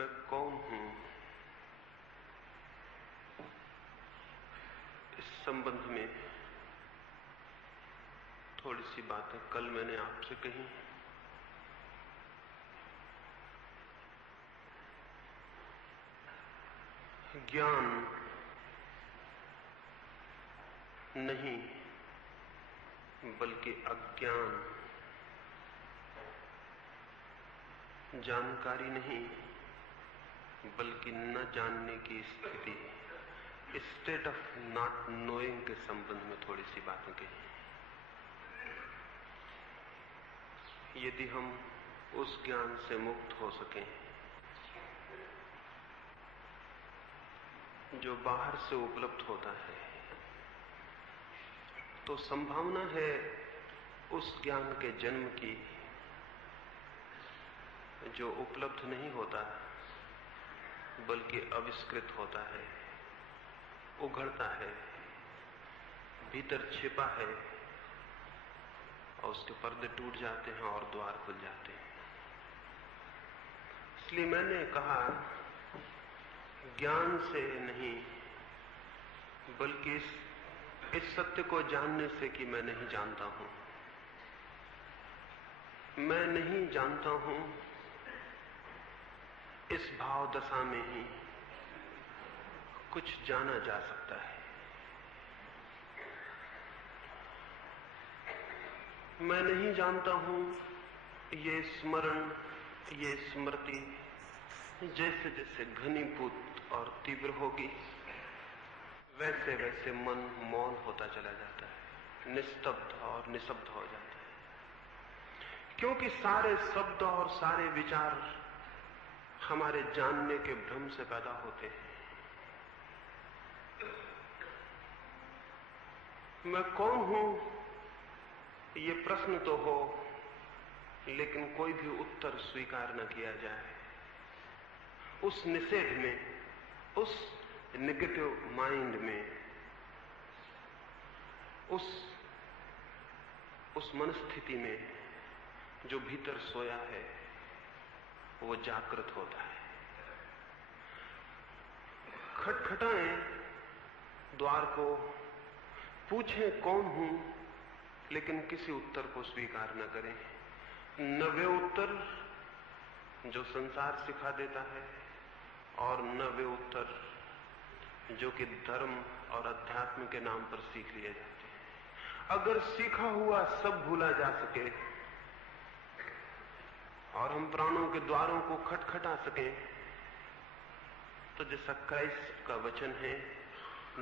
मैं कौन हूं, इस संबंध में थोड़ी सी बातें कल मैंने आपसे कही। ज्ञान नहीं बल्कि अज्ञान, जानकारी नहीं बल्कि न जानने की स्थिति, स्टेट ऑफ नॉट नोइंग के संबंध में थोड़ी सी बातें कही। यदि हम उस ज्ञान से मुक्त हो सकें जो बाहर से उपलब्ध होता है, तो संभावना है उस ज्ञान के जन्म की जो उपलब्ध नहीं होता बल्कि आविष्कृत होता है, उघड़ता है, भीतर छिपा है और उसके पर्दे टूट जाते हैं और द्वार खुल जाते हैं। इसलिए मैंने कहा ज्ञान से नहीं बल्कि इस सत्य को जानने से कि मैं नहीं जानता हूं। मैं नहीं जानता हूं, इस भाव दशा में ही कुछ जाना जा सकता है। मैं नहीं जानता हूं, ये स्मरण, ये स्मृति जैसे जैसे घनीभूत और तीव्र होगी वैसे वैसे मन मौन होता चला जाता है, निस्तब्ध और निशब्द हो जाता है, क्योंकि सारे शब्द और सारे विचार हमारे जानने के भ्रम से पैदा होते हैं। मैं कौन हूं, ये प्रश्न तो हो, लेकिन कोई भी उत्तर स्वीकार न किया जाए। उस निषेध में, उस नेगेटिव माइंड में, उस मनस्थिति में जो भीतर सोया है वो जागृत होता है। खटखटाएं द्वार को, पूछें कौन हूं, लेकिन किसी उत्तर को स्वीकार न करें। न वे उत्तर जो संसार सिखा देता है और न वे उत्तर जो कि धर्म और अध्यात्म के नाम पर सीख लिए जाते हैं। अगर सीखा हुआ सब भूला जा सके और हम प्राणों के द्वारों को खटखटा सकें, तो जैसा क्राइस्ट का वचन है,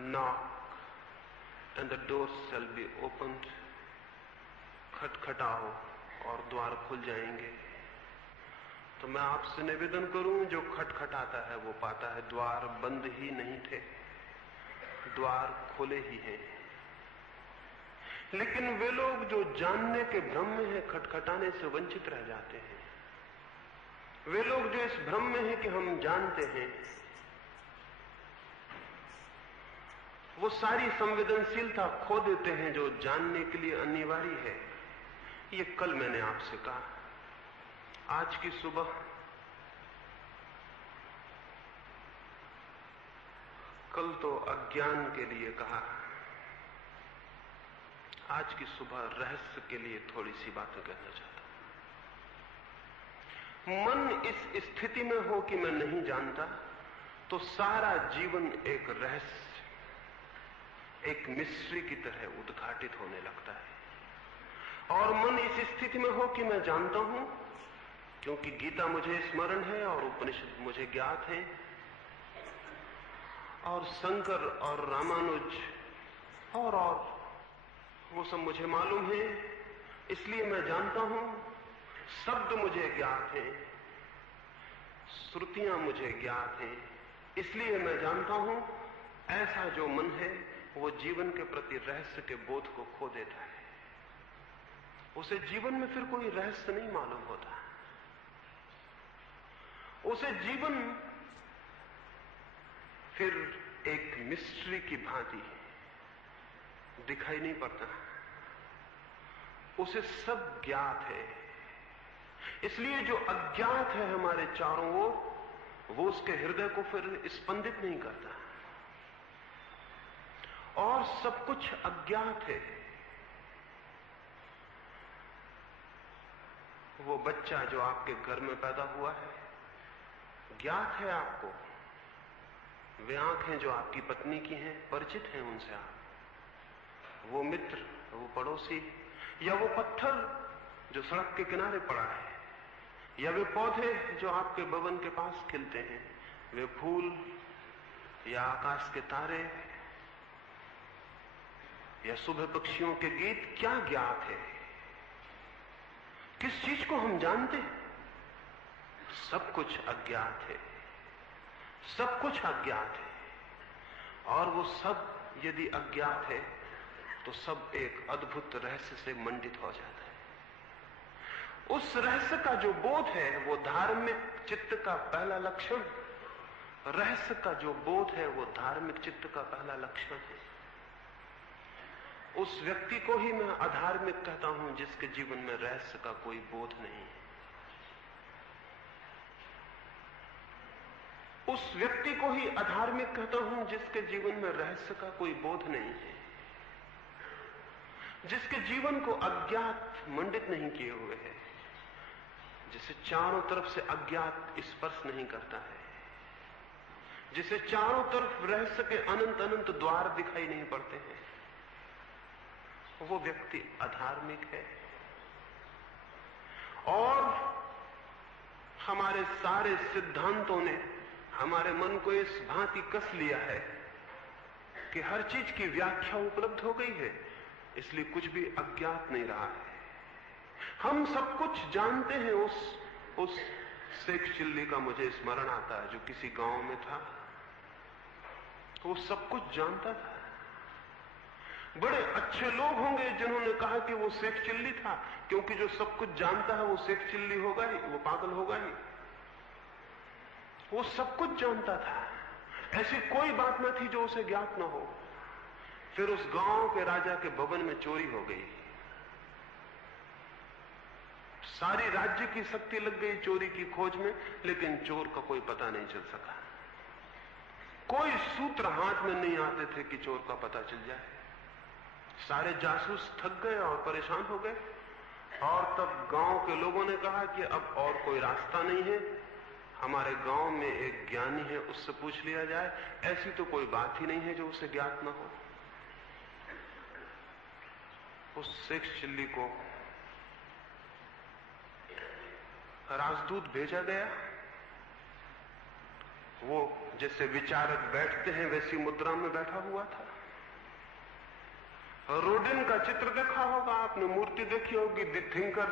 knock and the door shall be opened, खटखटाओ और द्वार खुल जाएंगे। तो मैं आपसे निवेदन करूं, जो खटखटाता है वो पाता है द्वार बंद ही नहीं थे, द्वार खुले ही हैं। लेकिन वे लोग जो जानने के भ्रम में हैं, खटखटाने से वंचित रह जाते हैं। वे लोग जो इस भ्रम में हैं कि हम जानते हैं, वो सारी संवेदनशीलता खो देते हैं जो जानने के लिए अनिवार्य है। ये कल मैंने आपसे कहा। आज की सुबह कल तो अज्ञान के लिए कहा, आज की सुबह रहस्य के लिए थोड़ी सी बातें कहना चाहता हूं। मन इस स्थिति में हो कि मैं नहीं जानता, तो सारा जीवन एक रहस्य, एक मिस्ट्री की तरह उद्घाटित होने लगता है। और मन इस स्थिति में हो कि मैं जानता हूं, क्योंकि गीता मुझे स्मरण है और उपनिषद मुझे ज्ञात है और शंकर और रामानुज और वो सब मुझे मालूम है, इसलिए मैं जानता हूं। शब्द मुझे ज्ञात हैं, श्रुतियां मुझे ज्ञात हैं, इसलिए मैं जानता हूं। ऐसा जो मन है वो जीवन के प्रति रहस्य के बोध को खो देता है। उसे जीवन में फिर कोई रहस्य नहीं मालूम होता। उसे जीवन फिर एक मिस्ट्री की भांति दिखाई नहीं पड़ता। उसे सब ज्ञात है। इसलिए जो अज्ञात है हमारे चारों ओर, वो उसके हृदय को फिर स्पंदित नहीं करता, और सब कुछ अज्ञात है। वो बच्चा जो आपके घर में पैदा हुआ है, ज्ञात है आपको। वे आंखें जो आपकी पत्नी की हैं, परिचित हैं उनसे आप। वो मित्र, वो पड़ोसी, या वो पत्थर जो सड़क के किनारे पड़ा है, या वे पौधे जो आपके भवन के पास खिलते हैं, वे फूल या आकाश के तारे या सुबह पक्षियों के गीत, क्या ज्ञात है? किस चीज को हम जानते हैं? सब कुछ अज्ञात है, सब कुछ अज्ञात है। और वो सब यदि अज्ञात है तो सब एक अद्भुत रहस्य से मंडित हो जाता है। उस रहस्य का जो बोध है वो धार्मिक चित्त का पहला लक्षण। रहस्य का जो बोध है वो धार्मिक चित्त का पहला लक्षण है। उस व्यक्ति को ही मैं अधार्मिक कहता हूं जिसके जीवन में रहस्य का कोई बोध नहीं है। उस व्यक्ति को ही अधार्मिक कहता हूं जिसके जीवन में रहस्य का कोई बोध नहीं है, जिसके जीवन को अज्ञात मंडित नहीं किए हुए है, जिसे चारों तरफ से अज्ञात स्पर्श नहीं करता है, जिसे चारों तरफ रहस्य के अनंत अनंत द्वार दिखाई नहीं पड़ते हैं। वो व्यक्ति अधार्मिक है। और हमारे सारे सिद्धांतों ने हमारे मन को इस भांति कस लिया है कि हर चीज की व्याख्या उपलब्ध हो गई है, इसलिए कुछ भी अज्ञात नहीं रहा है। हम सब कुछ जानते हैं। उस शेख चिल्ली का मुझे स्मरण आता है जो किसी गांव में था। वो सब कुछ जानता था। बड़े अच्छे लोग होंगे जिन्होंने कहा कि वो शेख चिल्ली था, क्योंकि जो सब कुछ जानता है वो शेख चिल्ली होगा ही, वो पागल होगा ही। वो सब कुछ जानता था, ऐसी कोई बात न थी जो उसे ज्ञात न हो। फिर उस गांव के राजा के भवन में चोरी हो गई। सारी राज्य की शक्ति लग गई चोरी की खोज में, लेकिन चोर का कोई पता नहीं चल सका। कोई सूत्र हाथ में नहीं आते थे कि चोर का पता चल जाए। सारे जासूस थक गए और परेशान हो गए, और तब गांव के लोगों ने कहा कि अब और कोई रास्ता नहीं है, हमारे गांव में एक ज्ञानी है, उससे पूछ लिया जाए। ऐसी तो कोई बात ही नहीं है जो उसे ज्ञात न हो। उस शेख चिल्ली को राजदूत भेजा गया। वो जैसे विचारक बैठते हैं वैसी मुद्रा में बैठा हुआ था। रोडिन का चित्र देखा होगा आपने, मूर्ति देखी होगी, द थिंकर।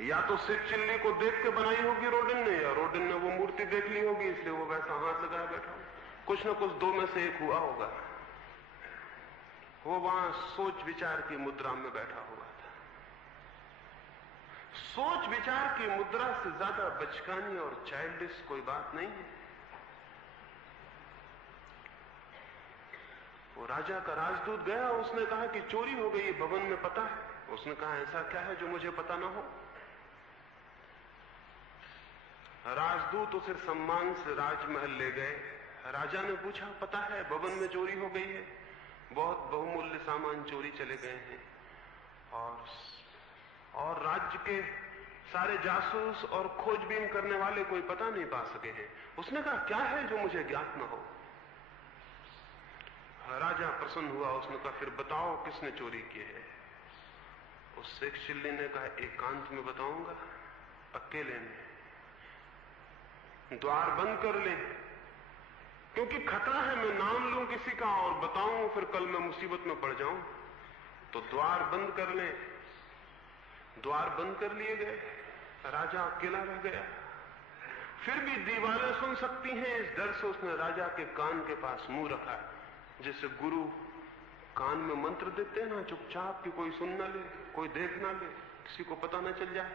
या तो शेख चिल्ली को देख के बनाई होगी रोडिन ने, या रोडिन ने वो मूर्ति देख ली होगी, इसलिए वो वैसा हाथ लगाए बैठा हो। कुछ ना कुछ दो में से एक हुआ होगा। वो वहां सोच विचार की मुद्रा में बैठा हुआ था। सोच विचार की मुद्रा से ज्यादा बचकानी और चाइल्डिश कोई बात नहीं है। वो राजा का राजदूत गया, उसने कहा कि चोरी हो गई भवन में, पता है? उसने कहा ऐसा क्या है जो मुझे पता ना हो? राजदूत उसे सम्मान से राजमहल ले गए। राजा ने पूछा, पता है भवन में चोरी हो गई है, बहुत बहुमूल्य सामान चोरी चले गए हैं, और राज्य के सारे जासूस और खोजबीन करने वाले कोई पता नहीं पा सके हैं। उसने कहा क्या है जो मुझे ज्ञात न हो? राजा प्रसन्न हुआ। उसने कहा फिर बताओ किसने चोरी की है? उस शेख चिल्ली ने कहा एकांत में बताऊंगा, अकेले में, द्वार बंद कर ले, क्योंकि खतरा है मैं नाम लूं किसी का और बताऊं फिर कल मैं मुसीबत में पड़ जाऊं। तो द्वार बंद कर ले। द्वार बंद कर लिए गए। राजा अकेला रह गया। फिर भी दीवारें सुन सकती हैं, इस डर से उसने राजा के कान के पास मुंह रखा, जैसे गुरु कान में मंत्र देते हैं ना चुपचाप कि कोई सुन ना ले, कोई देख ना ले, किसी को पता ना चल जाए।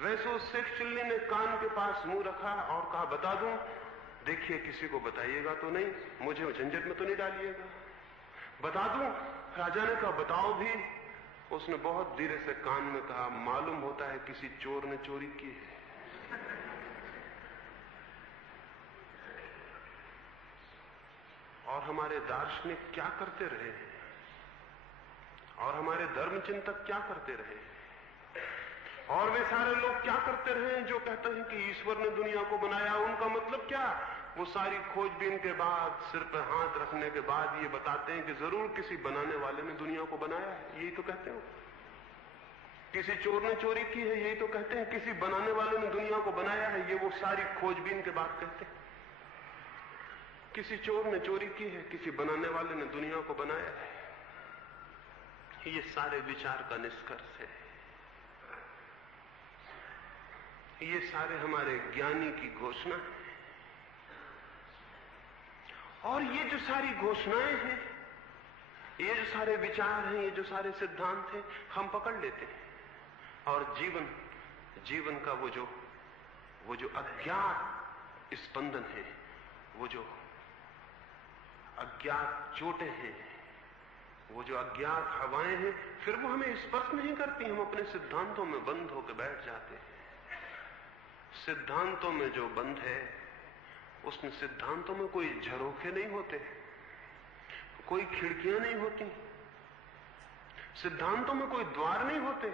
वैसे उस शेख चिल्ली ने कान के पास मुंह रखा और कहा बता दूं? देखिए किसी को बताइएगा तो नहीं, मुझे झंझट में तो नहीं डालिएगा, बता दूं? राजा ने कहा बताओ भी। उसने बहुत धीरे से कान में कहा मालूम होता है किसी चोर ने चोरी की है। और हमारे दार्शनिक क्या करते रहे और हमारे धर्म चिंतक क्या करते रहे और वे सारे लोग क्या करते रहे जो कहते हैं कि ईश्वर ने दुनिया को बनाया। उनका मतलब क्या? वो सारी खोजबीन के बाद, सिर पर हाथ रखने के बाद ये बताते हैं कि जरूर किसी बनाने वाले ने दुनिया को बनाया है। यही तो कहते हो। किसी चोर ने चोरी की है, यही तो कहते हैं। किसी बनाने वाले ने दुनिया को बनाया है, ये वो सारी खोजबीन के बाद कहते हैं। किसी चोर ने चोरी की है, किसी बनाने वाले ने दुनिया को बनाया है। ये सारे विचार का निष्कर्ष है। ये सारे हमारे ज्ञानी की घोषणा है। और ये जो सारी घोषणाएं हैं, ये जो सारे विचार हैं, ये जो सारे सिद्धांत हैं, हम पकड़ लेते हैं और जीवन का वो जो अज्ञात स्पंदन है, वो जो अज्ञात चोटें हैं, वो जो अज्ञात हवाएं हैं, फिर वो हमें स्पर्श नहीं करती। हम अपने सिद्धांतों में बंद होकर बैठ जाते हैं। सिद्धांतों में जो बंद है, उसमें सिद्धांतों में कोई झरोखे नहीं होते, कोई खिड़कियां नहीं होती, सिद्धांतों में कोई द्वार नहीं होते,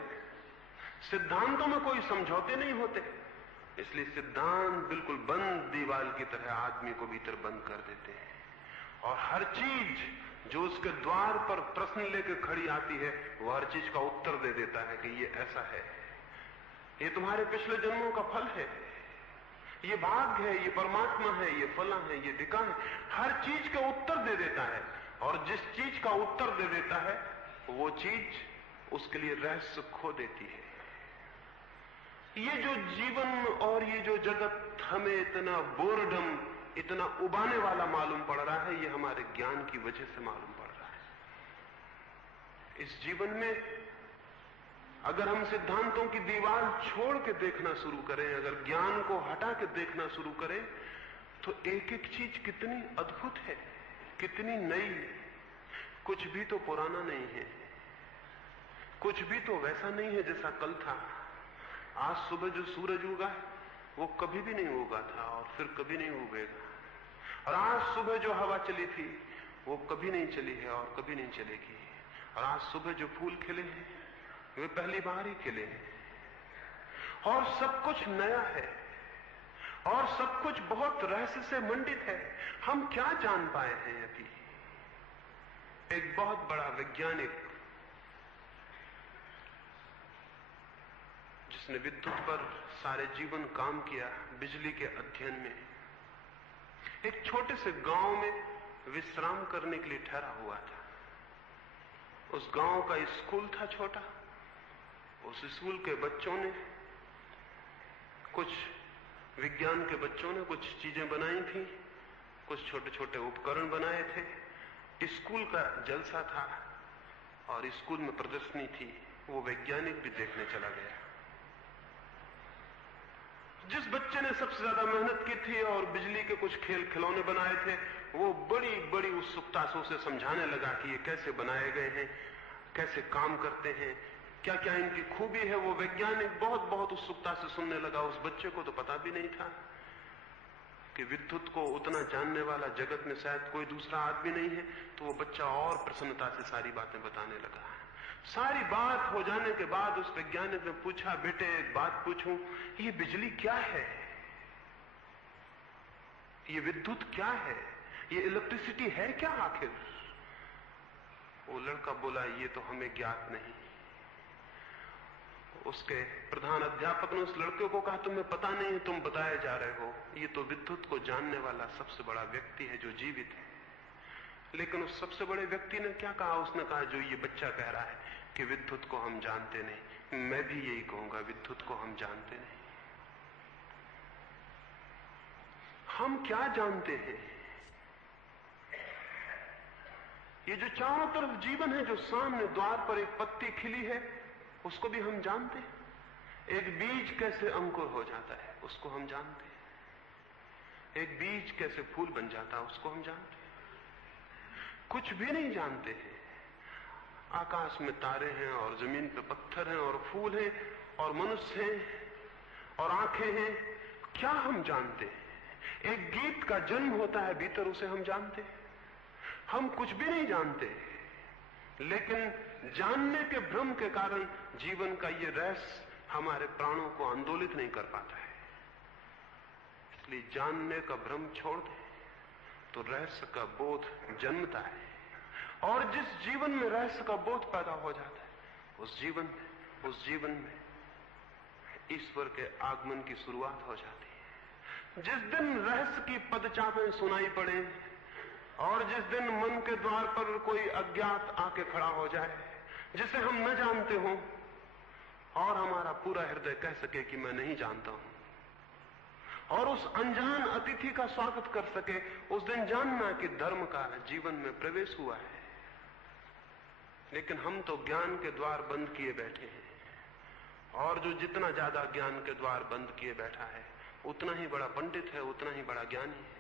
सिद्धांतों में कोई समझौते नहीं होते। इसलिए सिद्धांत बिल्कुल बंद दीवार की तरह आदमी को भीतर बंद कर देते हैं और हर चीज जो उसके द्वार पर प्रश्न लेकर खड़ी आती है, वो हर चीज का उत्तर दे देता है कि ये ऐसा है, ये तुम्हारे पिछले जन्मों का फल है, ये भाग्य है, ये परमात्मा है, ये फला है, ये ढिका है। हर चीज का उत्तर दे देता है और जिस चीज का उत्तर दे देता है वो चीज उसके लिए रहस्य खो देती है। ये जो जीवन और ये जो जगत हमें इतना बोरडम, इतना उबाने वाला मालूम पड़ रहा है, ये हमारे ज्ञान की वजह से मालूम पड़ रहा है। इस जीवन में अगर हम सिद्धांतों की दीवार छोड़ के देखना शुरू करें, अगर ज्ञान को हटा के देखना शुरू करें, तो एक एक चीज कितनी अद्भुत है, कितनी नई। कुछ भी तो पुराना नहीं है, कुछ भी तो वैसा नहीं है जैसा कल था। आज सुबह जो सूरज उगा है वो कभी भी नहीं उगा था और फिर कभी नहीं उगेगा। और आज सुबह जो हवा चली थी वो कभी नहीं चली है और कभी नहीं चलेगी। और आज सुबह जो फूल खिले हैं वे पहली बार ही खिले हैं। और सब कुछ नया है और सब कुछ बहुत रहस्य से मंडित है। हम क्या जान पाए हैं अभी? एक बहुत बड़ा वैज्ञानिक जिसने विद्युत पर सारे जीवन काम किया, बिजली के अध्ययन में, एक छोटे से गांव में विश्राम करने के लिए ठहरा हुआ था। उस गांव का स्कूल था छोटा। उस स्कूल के बच्चों ने, कुछ विज्ञान के बच्चों ने कुछ चीजें बनाई थी, कुछ छोटे छोटे उपकरण बनाए थे। स्कूल का जलसा था और स्कूल में प्रदर्शनी थी। वो वैज्ञानिक भी देखने चला गया। जिस बच्चे ने सबसे ज्यादा मेहनत की थी और बिजली के कुछ खेल खिलौने बनाए थे, वो बड़ी बड़ी उत्सुकता से उसे समझाने लगा कि ये कैसे बनाए गए हैं, कैसे काम करते हैं, क्या क्या इनकी खूबी है। वो वैज्ञानिक बहुत बहुत उत्सुकता से सुनने लगा। उस बच्चे को तो पता भी नहीं था कि विद्युत को उतना जानने वाला जगत में शायद कोई दूसरा आदमी नहीं है। तो वो बच्चा और प्रसन्नता से सारी बातें बताने लगा। सारी बात हो जाने के बाद उस वैज्ञानिक ने पूछा, बेटे एक बात पूछूं, ये बिजली क्या है, ये विद्युत क्या है, ये इलेक्ट्रिसिटी है क्या आखिर? वो लड़का बोला, ये तो हमें ज्ञात नहीं। उसके प्रधान अध्यापक ने उस लड़के को कहा, तुम्हें पता नहीं, तुम बताए जा रहे हो। ये तो विद्युत को जानने वाला सबसे बड़ा व्यक्ति है जो जीवित है। लेकिन उस सबसे बड़े व्यक्ति ने क्या कहा? उसने कहा, जो ये बच्चा कह रहा है कि विद्युत को हम जानते नहीं, मैं भी यही कहूंगा, विद्युत को हम जानते नहीं। हम क्या जानते हैं? ये जो चारों तरफ जीवन है, जो सामने द्वार पर एक पत्ती खिली है, उसको भी हम जानते हैं। एक बीज कैसे अंकुर हो जाता है उसको हम जानते हैं। एक बीज कैसे फूल बन जाता है उसको हम जानते हैं। कुछ भी नहीं जानते हैं। आकाश में तारे हैं और जमीन पे पत्थर हैं और फूल हैं और मनुष्य हैं और आंखें हैं। क्या हम जानते हैं? एक गीत का जन्म होता है भीतर, उसे हम जानते हैं। हम कुछ भी नहीं जानते, लेकिन जानने के भ्रम के कारण जीवन का ये रहस्य हमारे प्राणों को आंदोलित नहीं कर पाता है। इसलिए जानने का भ्रम छोड़ दें तो रहस्य का बोध जन्मता है, और जिस जीवन में रहस्य का बोध पैदा हो जाता है उस जीवन में ईश्वर के आगमन की शुरुआत हो जाती है। जिस दिन रहस्य की पदचापें सुनाई पड़े और जिस दिन मन के द्वार पर कोई अज्ञात आके खड़ा हो जाए जिसे हम न जानते हों और हमारा पूरा हृदय कह सके कि मैं नहीं जानता हूं, और उस अनजान अतिथि का स्वागत कर सके, उस दिन जानना कि धर्म का जीवन में प्रवेश हुआ है। लेकिन हम तो ज्ञान के द्वार बंद किए बैठे हैं, और जो जितना ज्यादा ज्ञान के द्वार बंद किए बैठा है उतना ही बड़ा पंडित है, उतना ही बड़ा ज्ञानी है।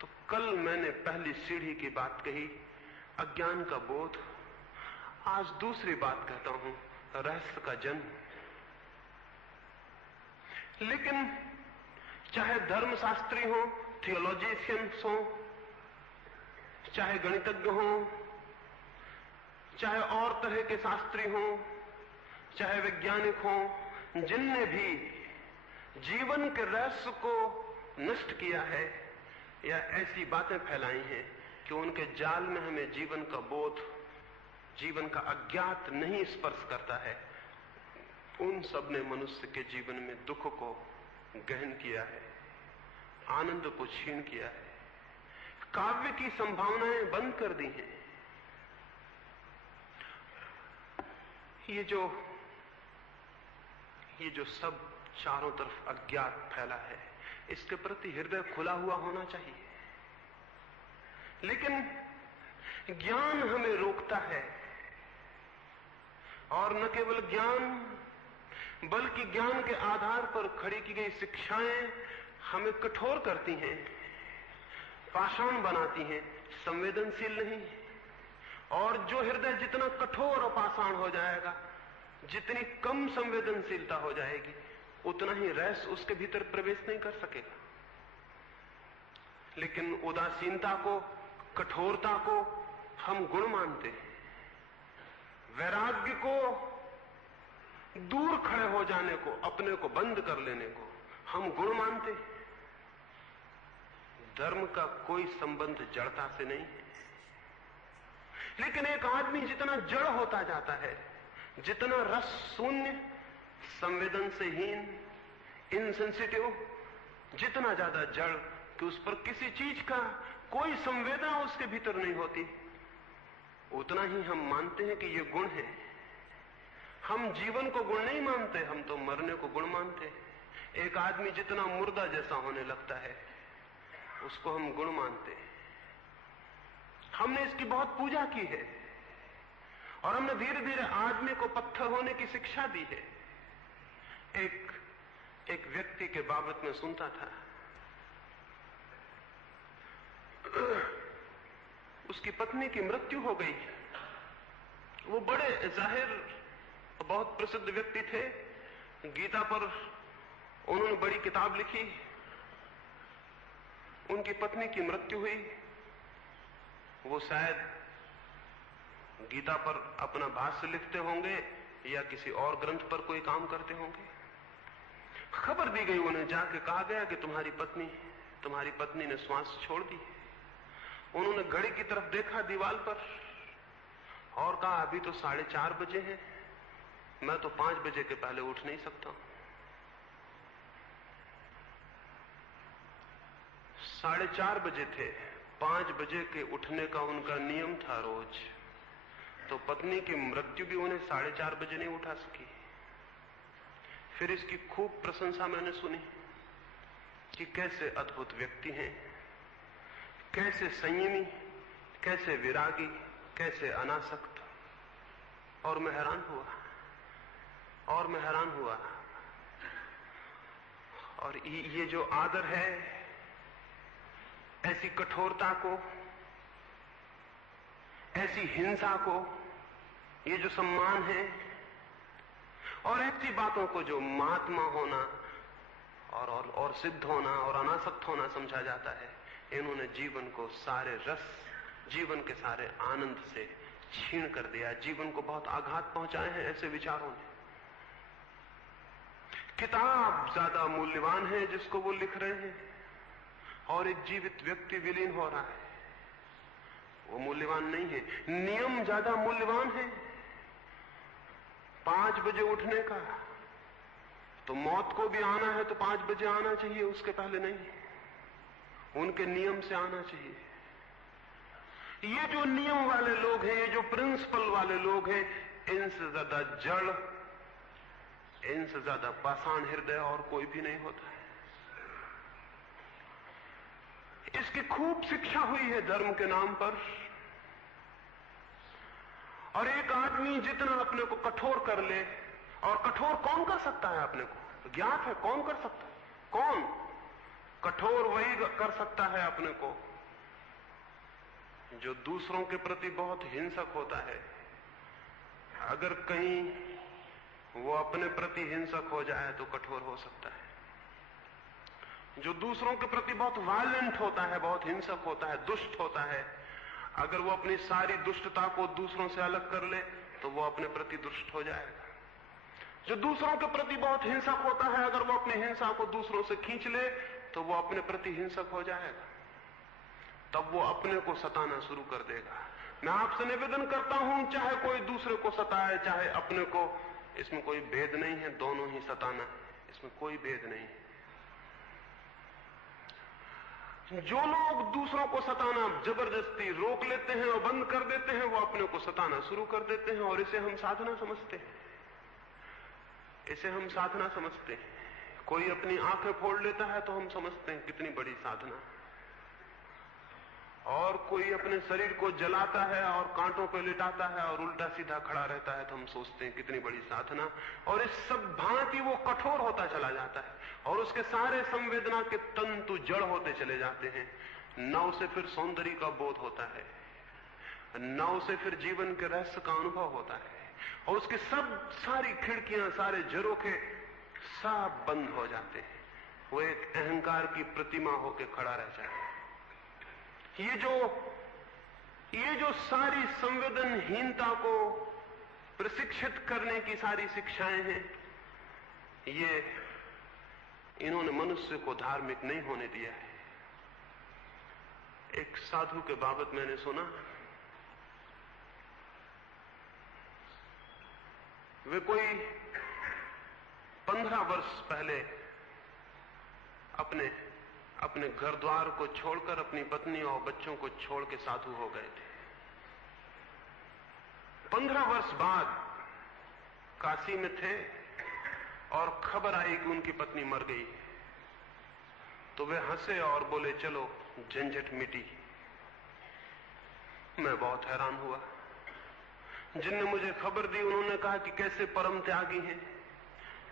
तो कल मैंने पहली सीढ़ी की बात कही, अज्ञान का बोध। आज दूसरी बात कहता हूं, रहस्य का जन्म। लेकिन चाहे धर्मशास्त्री हो, थियोलॉजिशियंस हो, चाहे गणितज्ञ हो, चाहे और तरह के शास्त्री हो, चाहे वैज्ञानिक हो, जिनने भी जीवन के रहस्य को नष्ट किया है या ऐसी बातें फैलाई हैं कि उनके जाल में हमें जीवन का बोध, जीवन का अज्ञात नहीं स्पर्श करता है, उन सब ने मनुष्य के जीवन में दुख को गहन किया है, आनंद को छीन किया है, काव्य की संभावनाएं बंद कर दी हैं। ये जो सब चारों तरफ अज्ञात फैला है, इसके प्रति हृदय खुला हुआ होना चाहिए। लेकिन ज्ञान हमें रोकता है, और न केवल ज्ञान बल्कि ज्ञान के आधार पर खड़ी की गई शिक्षाएं हमें कठोर करती हैं, पाषाण बनाती हैं, संवेदनशील नहीं। और जो हृदय जितना कठोर और पाषाण हो जाएगा, जितनी कम संवेदनशीलता हो जाएगी, उतना ही रहस्य उसके भीतर प्रवेश नहीं कर सकेगा। लेकिन उदासीनता को, कठोरता को हम गुण मानते हैं, वैराग्य को, दूर खड़े हो जाने को, अपने को बंद कर लेने को हम गुण मानते हैं। धर्म का कोई संबंध जड़ता से नहीं है। लेकिन एक आदमी जितना जड़ होता जाता है, जितना रस शून्य, संवेदन से हीन, इनसेंसिटिव, जितना ज्यादा जड़ कि उस पर किसी चीज का कोई संवेदना उसके भीतर नहीं होती, उतना ही हम मानते हैं कि ये गुण है। हम जीवन को गुण नहीं मानते, हम तो मरने को गुण मानते हैं। एक आदमी जितना मुर्दा जैसा होने लगता है उसको हम गुण मानते हैं। हमने इसकी बहुत पूजा की है, और हमने धीरे धीरे आदमी को पत्थर होने की शिक्षा दी है। एक व्यक्ति के बाबत में सुनता था, उसकी पत्नी की मृत्यु हो गई। वो बड़े जाहिर बहुत प्रसिद्ध व्यक्ति थे, गीता पर उन्होंने बड़ी किताब लिखी। उनकी पत्नी की मृत्यु हुई। वो शायद गीता पर अपना भाष्य लिखते होंगे या किसी और ग्रंथ पर कोई काम करते होंगे। खबर दी गई, उन्हें जाके कहा गया कि तुम्हारी पत्नी ने श्वास छोड़ दी। उन्होंने घड़ी की तरफ देखा दीवार पर और कहा अभी तो 4:30 बजे हैं, मैं तो 5 बजे के पहले उठ नहीं सकता। 4:30 बजे थे, 5 बजे के उठने का उनका नियम था रोज। तो पत्नी की मृत्यु भी उन्हें 4:30 बजे नहीं उठा सकी। फिर इसकी खूब प्रशंसा मैंने सुनी कि कैसे अद्भुत व्यक्ति हैं, कैसे संयमी, कैसे विरागी, कैसे अनासक्त। और मैं हैरान हुआ। और ये जो आदर है, ऐसी कठोरता को, ऐसी हिंसा को, ये जो सम्मान है, और ऐसी बातों को जो महात्मा होना और सिद्ध होना और अनासक्त होना समझा जाता है। इन्होंने जीवन को सारे रस, जीवन के सारे आनंद से छीन कर दिया। जीवन को बहुत आघात पहुंचाए हैं ऐसे विचारों ने। किताब ज्यादा मूल्यवान है जिसको वो लिख रहे हैं, और एक जीवित व्यक्ति विलीन हो रहा है, वो मूल्यवान नहीं है। नियम ज्यादा मूल्यवान है। 5 बजे उठने का, तो मौत को भी आना है तो 5 बजे आना चाहिए, उसके पहले नहीं। उनके नियम से आना चाहिए। ये जो नियम वाले लोग हैं, ये जो प्रिंसिपल वाले लोग हैं, इनसे ज्यादा जड़, इनसे ज्यादा पाषाण हृदय और कोई भी नहीं होता है। इसकी खूब शिक्षा हुई है धर्म के नाम पर। और एक आदमी जितना अपने को कठोर कर ले, और कठोर कौन कर सकता है अपने को? ज्ञात है कौन कर सकता है? कौन कठोर? वही कर सकता है अपने को जो दूसरों के प्रति बहुत हिंसक होता है। अगर कहीं वो अपने प्रति हिंसक हो जाए तो कठोर हो सकता है। जो दूसरों के प्रति बहुत वायलेंट होता है, बहुत हिंसक होता है, दुष्ट होता है, अगर वो अपनी सारी दुष्टता को दूसरों से अलग कर ले तो वो अपने प्रति दुष्ट हो जाएगा। जो दूसरों के प्रति बहुत हिंसक होता है, अगर वो अपनी हिंसा को दूसरों से खींच ले तो वो अपने प्रति हिंसक हो जाएगा। तब वो अपने को सताना शुरू कर देगा। मैं आपसे निवेदन करता हूं, चाहे कोई दूसरे को सताए चाहे अपने को, इसमें कोई भेद नहीं है, दोनों ही सताना, इसमें कोई भेद नहीं है। जो लोग दूसरों को सताना जबरदस्ती रोक लेते हैं और बंद कर देते हैं, वो अपने को सताना शुरू कर देते हैं, और इसे हम साधना समझते हैं। इसे हम साधना समझते हैं। कोई अपनी आंखें फोड़ लेता है तो हम समझते हैं कितनी बड़ी साधना, और कोई अपने शरीर को जलाता है और कांटों पर लिटाता है और उल्टा सीधा खड़ा रहता है तो हम सोचते हैं कितनी बड़ी साधना। और इस सब भांति वो कठोर होता चला जाता है, और उसके सारे संवेदना के तंतु जड़ होते चले जाते हैं। न उसे फिर सौंदर्य का बोध होता है, न उसे फिर जीवन के रहस्य का अनुभव होता है, और उसके सारी खिड़कियां, सारे झरोखे सब बंद हो जाते हैं। वो एक अहंकार की प्रतिमा होकर खड़ा रह जाता है। ये जो सारी संवेदनहीनता को प्रशिक्षित करने की सारी शिक्षाएं हैं, ये इन्होंने मनुष्य को धार्मिक नहीं होने दिया है। एक साधु के बाबत मैंने सुना, वे कोई 15 वर्ष पहले अपने घर द्वार को छोड़कर, अपनी पत्नी और बच्चों को छोड़ के साधु हो गए थे। 15 वर्ष बाद काशी में थे और खबर आई कि उनकी पत्नी मर गई। तो वे हंसे और बोले, चलो झंझट मिटी। मैं बहुत हैरान हुआ। जिनने मुझे खबर दी उन्होंने कहा कि कैसे परम त्यागी हैं,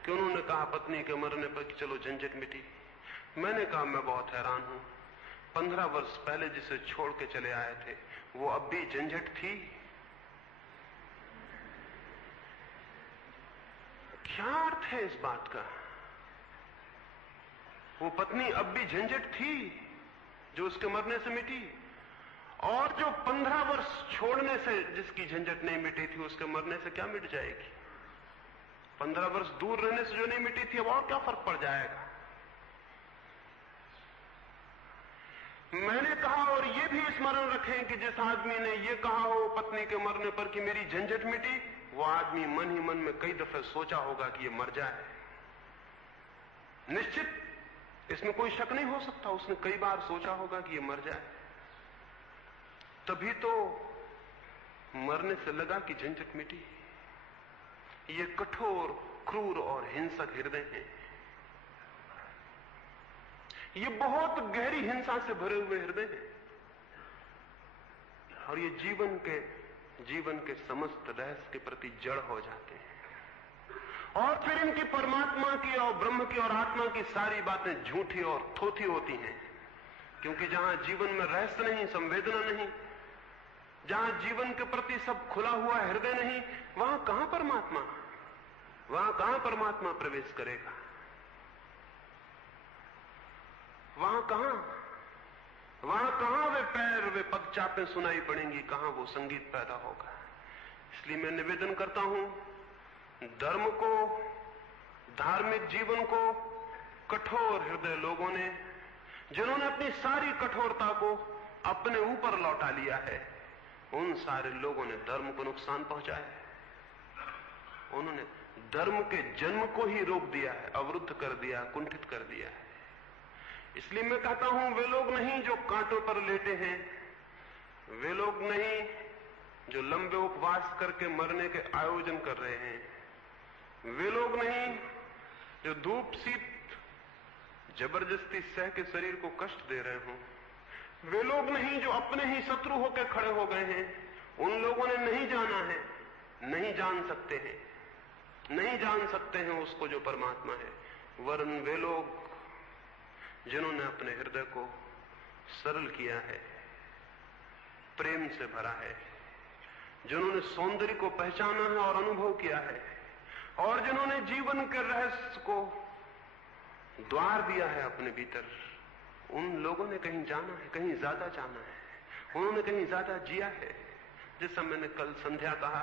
कि उन्होंने कहा पत्नी के मरने पर कि चलो झंझट मिटी। मैंने कहा मैं बहुत हैरान हूं, 15 वर्ष पहले जिसे छोड़ के चले आए थे वो अब भी झंझट थी? क्या अर्थ है इस बात का? वो पत्नी अब भी झंझट थी जो उसके मरने से मिटी, और जो 15 वर्ष छोड़ने से जिसकी झंझट नहीं मिटी थी उसके मरने से क्या मिट जाएगी? 15 वर्ष दूर रहने से जो नहीं मिटी थी अब और क्या फर्क पड़ जाएगा? मैंने कहा, और ये भी स्मरण रखें कि जिस आदमी ने ये कहा हो पत्नी के मरने पर कि मेरी झंझट मिटी, वो आदमी मन ही मन में कई दफे सोचा होगा कि ये मर जाए। निश्चित, इसमें कोई शक नहीं हो सकता, उसने कई बार सोचा होगा कि ये मर जाए। तभी तो मरने से लगा कि झंझट मिटी। ये कठोर, क्रूर और हिंसक हृदय हैं। ये बहुत गहरी हिंसा से भरे हुए हृदय हैं, और ये जीवन के समस्त रहस्य के प्रति जड़ हो जाते हैं। और फिर इनकी परमात्मा की और ब्रह्म की और आत्मा की सारी बातें झूठी और थोथी होती हैं, क्योंकि जहां जीवन में रहस्य नहीं, संवेदना नहीं, जहां जीवन के प्रति सब खुला हुआ हृदय नहीं, वहां कहां परमात्मा प्रवेश करेगा? वहां कहां वे पैर, वे पगचापें सुनाई पड़ेंगी, कहां वो संगीत पैदा होगा। इसलिए मैं निवेदन करता हूं, धर्म को, धार्मिक जीवन को कठोर हृदय लोगों ने, जिन्होंने अपनी सारी कठोरता को अपने ऊपर लौटा लिया है, उन सारे लोगों ने धर्म को नुकसान पहुंचाया है। उन्होंने धर्म के जन्म को ही रोक दिया है, अवरुद्ध कर दिया, कुंठित कर दिया है। इसलिए मैं कहता हूं, वे लोग नहीं जो कांटों पर लेटे हैं, वे लोग नहीं जो लंबे उपवास करके मरने के आयोजन कर रहे हैं, वे लोग नहीं जो धूप शीत जबरदस्ती सह के शरीर को कष्ट दे रहे हों, वे लोग नहीं जो अपने ही शत्रु होकर खड़े हो गए हैं। उन लोगों ने नहीं जाना है, नहीं जान सकते हैं, नहीं जान सकते हैं उसको जो परमात्मा है। वरन वे लोग जिन्होंने अपने हृदय को सरल किया है, प्रेम से भरा है, जिन्होंने सौंदर्य को पहचाना है और अनुभव किया है, और जिन्होंने जीवन के रहस्य को द्वार दिया है अपने भीतर, उन लोगों ने कहीं जाना है, कहीं ज्यादा जाना है, उन्होंने कहीं ज्यादा जिया है। जैसा मैंने कल संध्या कहा,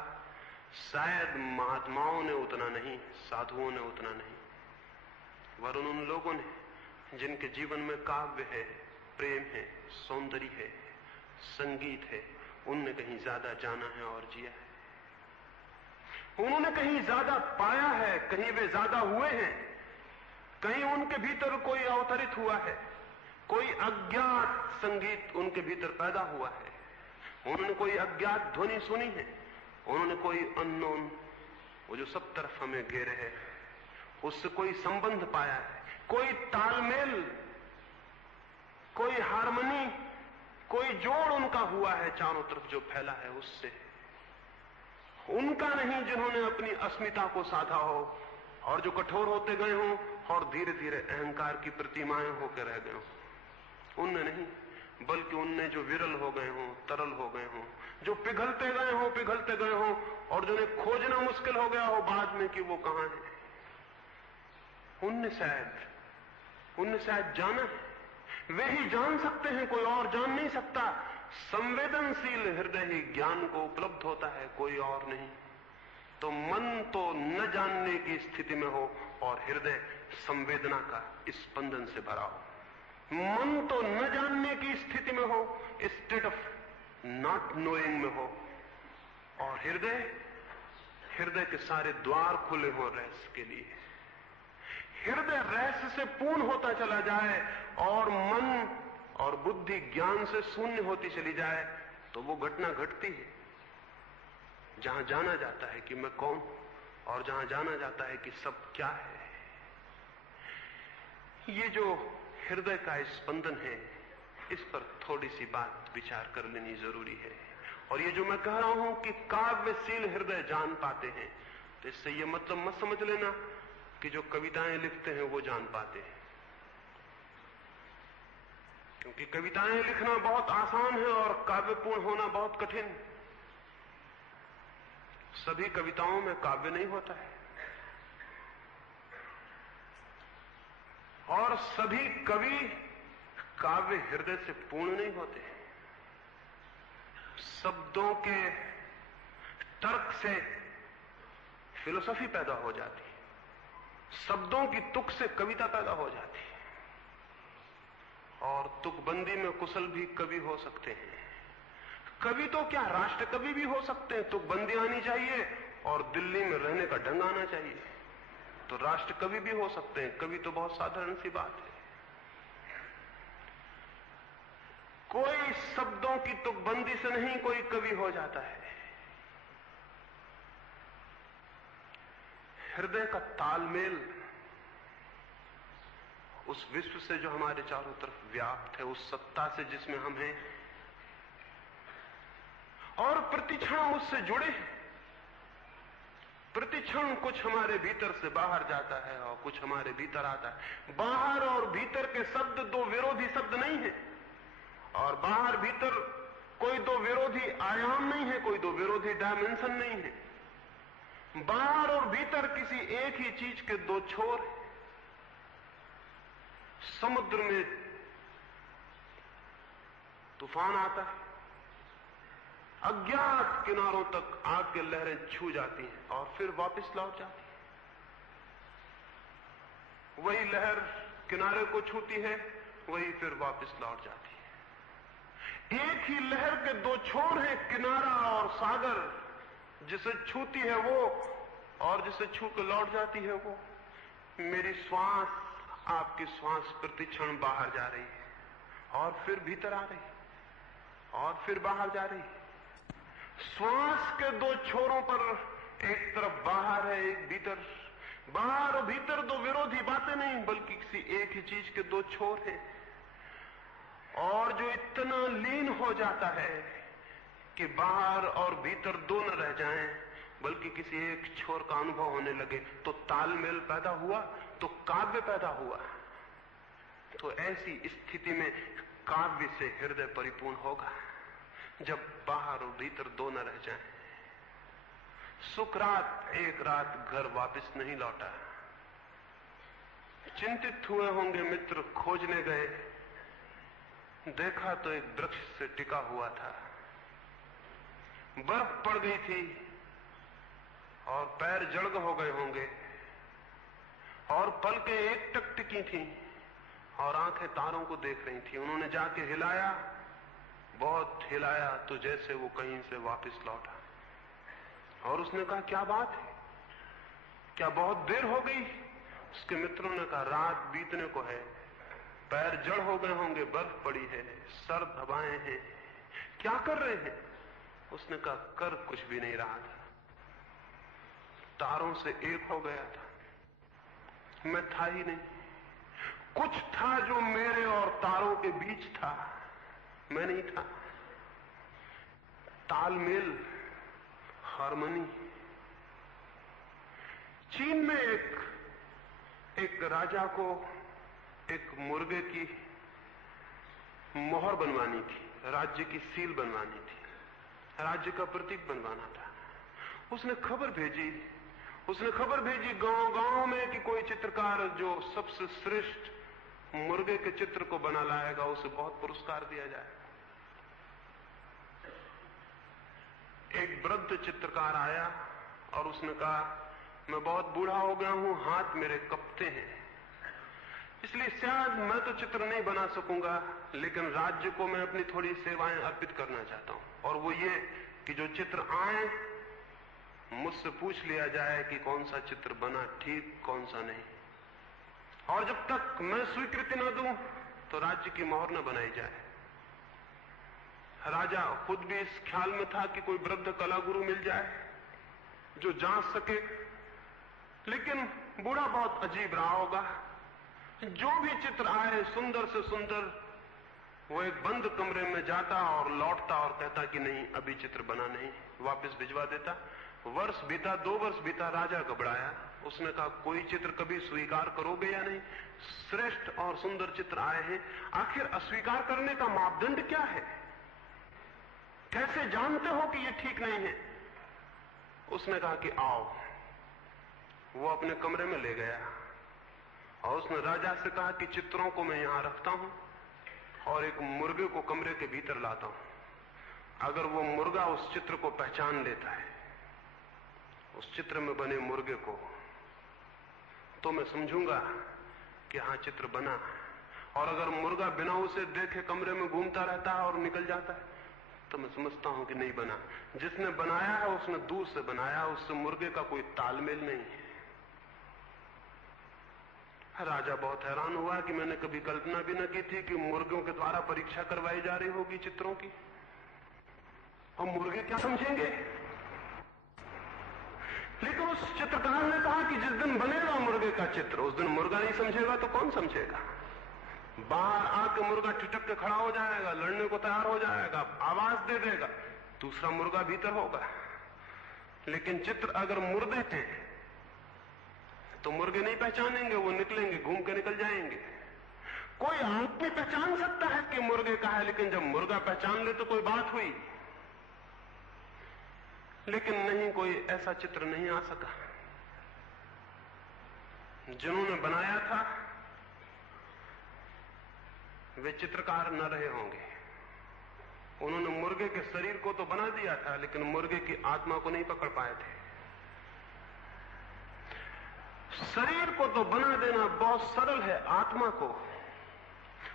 शायद महात्माओं ने उतना नहीं, साधुओं ने उतना नहीं, वरन उन लोगों ने जिनके जीवन में काव्य है, प्रेम है, सौंदर्य है, संगीत है, उनने कहीं ज्यादा जाना है और जिया है। उन्होंने कहीं ज्यादा पाया है, कहीं वे ज्यादा हुए हैं, कहीं उनके भीतर कोई अवतरित हुआ है, कोई अज्ञात संगीत उनके भीतर पैदा हुआ है, उन्होंने कोई अज्ञात ध्वनि सुनी है, उन्होंने कोई अननोन, वो जो सब तरफ हमें घेरे है, उससे कोई संबंध पाया है, कोई तालमेल, कोई हार्मनी, कोई जोड़ उनका हुआ है चारों तरफ जो फैला है उससे। उनका नहीं जिन्होंने अपनी अस्मिता को साधा हो और जो कठोर होते गए हों और धीरे धीरे अहंकार की प्रतिमाएं होकर रह गए हों। उनने नहीं, बल्कि उनने जो विरल हो गए हों, तरल हो गए हों, जो पिघलते गए हों और जिन्हें खोजना मुश्किल हो गया हो बाद में कि वो कहां है, उनने शायद जाना है। वे ही जान सकते हैं, कोई और जान नहीं सकता। संवेदनशील हृदय ही ज्ञान को उपलब्ध होता है, कोई और नहीं। तो मन तो न जानने की स्थिति में हो और हृदय संवेदना का स्पंदन से भरा हो। मन तो न जानने की स्थिति में हो, स्टेट ऑफ नॉट नोइंग में हो, और हृदय के सारे द्वार खुले हो रहस्य के लिए। हृदय रहस्य से पूर्ण होता चला जाए और मन और बुद्धि ज्ञान से शून्य होती चली जाए, तो वो घटना घटती है जहां जाना जाता है कि मैं कौन, और जहां जाना जाता है कि सब क्या है। ये जो हृदय का स्पंदन है, इस पर थोड़ी सी बात विचार कर लेनी जरूरी है। और ये जो मैं कह रहा हूं कि काव्यशील हृदय जान पाते हैं, तो इससे ये मतलब मत समझ लेना कि जो कविताएं लिखते हैं वो जान पाते हैं, क्योंकि कविताएं लिखना बहुत आसान है और काव्यपूर्ण होना बहुत कठिन। सभी कविताओं में काव्य नहीं होता है, और सभी कवि काव्य हृदय से पूर्ण नहीं होते। शब्दों के तर्क से फिलोसफी पैदा हो जाती, शब्दों की तुक से कविता पैदा हो जाती है, और तुकबंदी में कुशल भी कवि हो सकते हैं। कवि तो क्या, राष्ट्र कवि भी हो सकते हैं। तुकबंदी आनी चाहिए और दिल्ली में रहने का ढंग आना चाहिए, तो राष्ट्र कवि भी हो सकते हैं। कवि तो बहुत साधारण सी बात है। कोई शब्दों की तुकबंदी से नहीं कोई कवि हो जाता है। हृदय का तालमेल उस विश्व से जो हमारे चारों तरफ व्याप्त है, उस सत्ता से जिसमें हम हैं, और प्रतिक्षण उससे जुड़े हैं। प्रतिक्षण कुछ हमारे भीतर से बाहर जाता है और कुछ हमारे भीतर आता है। बाहर और भीतर के शब्द दो विरोधी शब्द नहीं है, और बाहर भीतर कोई दो विरोधी आयाम नहीं है, कोई दो विरोधी डायमेंशन नहीं है। बाहर और भीतर किसी एक ही चीज के दो छोर हैं। समुद्र में तूफान आता है, अज्ञात किनारों तक आग की लहरें छू जाती हैं और फिर वापस लौट जाती हैं। वही लहर किनारे को छूती है, वही फिर वापस लौट जाती है। एक ही लहर के दो छोर हैं, किनारा और सागर। जिसे छूती है वो और जिसे छू के लौट जाती है वो। मेरी श्वास, आपकी श्वास प्रति क्षण बाहर जा रही है और फिर भीतर आ रही है और फिर बाहर जा रही है। श्वास के दो छोरों पर एक तरफ बाहर है, एक भीतर। बाहर और भीतर दो विरोधी बातें नहीं, बल्कि किसी एक ही चीज के दो छोर हैं। और जो इतना लीन हो जाता है कि बाहर और भीतर दो न रह जाएं, बल्कि किसी एक छोर का अनुभव होने लगे, तो तालमेल पैदा हुआ, तो काव्य पैदा हुआ। तो ऐसी स्थिति में काव्य से हृदय परिपूर्ण होगा, जब बाहर और भीतर दो न रह जाएं। सुकरात एक रात घर वापस नहीं लौटा। चिंतित हुए होंगे मित्र, खोजने गए, देखा तो एक वृक्ष से टिका हुआ था। बर्फ पड़ गई थी और पैर जड़ हो गए होंगे और पलकें एकटक टिकी थी और आंखें तारों को देख रही थी। उन्होंने जाके हिलाया, बहुत हिलाया, तो जैसे वो कहीं से वापस लौटा। और उसने कहा, क्या बात है, क्या बहुत देर हो गई? उसके मित्रों ने कहा, रात बीतने को है, पैर जड़ हो गए होंगे, बर्फ पड़ी है, सर्द हवाएं हैं, क्या कर रहे हैं? उसने कहा, कर कुछ भी नहीं रहा था, तारों से एक हो गया था, मैं था ही नहीं। कुछ था जो मेरे और तारों के बीच था, मैं नहीं था। तालमेल, हार्मनी। चीन में एक राजा को एक मुर्गे की मोहर बनवानी थी, राज्य की सील बनवानी थी, राज्य का प्रतीक बनवाना था। उसने खबर भेजी गांव-गांव में कि कोई चित्रकार जो सबसे श्रेष्ठ मुर्गे के चित्र को बना लाएगा, उसे बहुत पुरस्कार दिया जाएगा। एक वृद्ध चित्रकार आया और उसने कहा, मैं बहुत बूढ़ा हो गया हूं, हाथ मेरे कपते हैं, इसलिए शायद मैं तो चित्र नहीं बना सकूंगा, लेकिन राज्य को मैं अपनी थोड़ी सेवाएं अर्पित करना चाहता हूं। और वो ये कि जो चित्र आए, मुझसे पूछ लिया जाए कि कौन सा चित्र बना ठीक, कौन सा नहीं। और जब तक मैं स्वीकृति न दूं, तो राज्य की मोहर न बनाई जाए। राजा खुद भी इस ख्याल में था कि कोई वृद्ध कला गुरु मिल जाए जो जांच सके, लेकिन बूढ़ा बहुत अजीब रहा होगा। जो भी चित्र आए सुंदर से सुंदर, वो एक बंद कमरे में जाता और लौटता और कहता कि नहीं, अभी चित्र बना नहीं, वापस भिजवा देता। वर्ष बीता, 2 वर्ष बीता, राजा घबराया। उसने कहा, कोई चित्र कभी स्वीकार करोगे या नहीं? श्रेष्ठ और सुंदर चित्र आए हैं, आखिर अस्वीकार करने का मापदंड क्या है? कैसे जानते हो कि ये ठीक नहीं है? उसने कहा कि आओ। वो अपने कमरे में ले गया और उसने राजा से कहा कि चित्रों को मैं यहां रखता हूं और एक मुर्गे को कमरे के भीतर लाता हूं। अगर वो मुर्गा उस चित्र को पहचान लेता है, उस चित्र में बने मुर्गे को, तो मैं समझूंगा कि हाँ चित्र बना। और अगर मुर्गा बिना उसे देखे कमरे में घूमता रहता है और निकल जाता है, तो मैं समझता हूं कि नहीं बना। जिसने बनाया है उसने दूर से बनाया, उससे मुर्गे का कोई तालमेल नहीं है। राजा बहुत हैरान हुआ कि मैंने कभी कल्पना भी न की थी कि मुर्गों के द्वारा परीक्षा करवाई जा रही होगी चित्रों की। और मुर्गे क्या समझेंगे? लेकिन उस चित्रकार ने कहा कि जिस दिन बनेगा मुर्गे का चित्र, उस दिन मुर्गा नहीं समझेगा तो कौन समझेगा? बाहर आके मुर्गा ठिठक के खड़ा हो जाएगा, लड़ने को तैयार हो जाएगा, आवाज दे देगा, दूसरा मुर्गा भीतर होगा। लेकिन चित्र अगर मुर्दे थे तो मुर्गे नहीं पहचानेंगे, वो निकलेंगे, घूम के निकल जाएंगे। कोई आदमी पहचान सकता है कि मुर्गे का है, लेकिन जब मुर्गा पहचान ले तो कोई बात हुई। लेकिन नहीं, कोई ऐसा चित्र नहीं आ सका। जिन्होंने बनाया था वे चित्रकार न रहे होंगे, उन्होंने मुर्गे के शरीर को तो बना दिया था, लेकिन मुर्गे की आत्मा को नहीं पकड़ पाए थे। शरीर को तो बना देना बहुत सरल है, आत्मा को,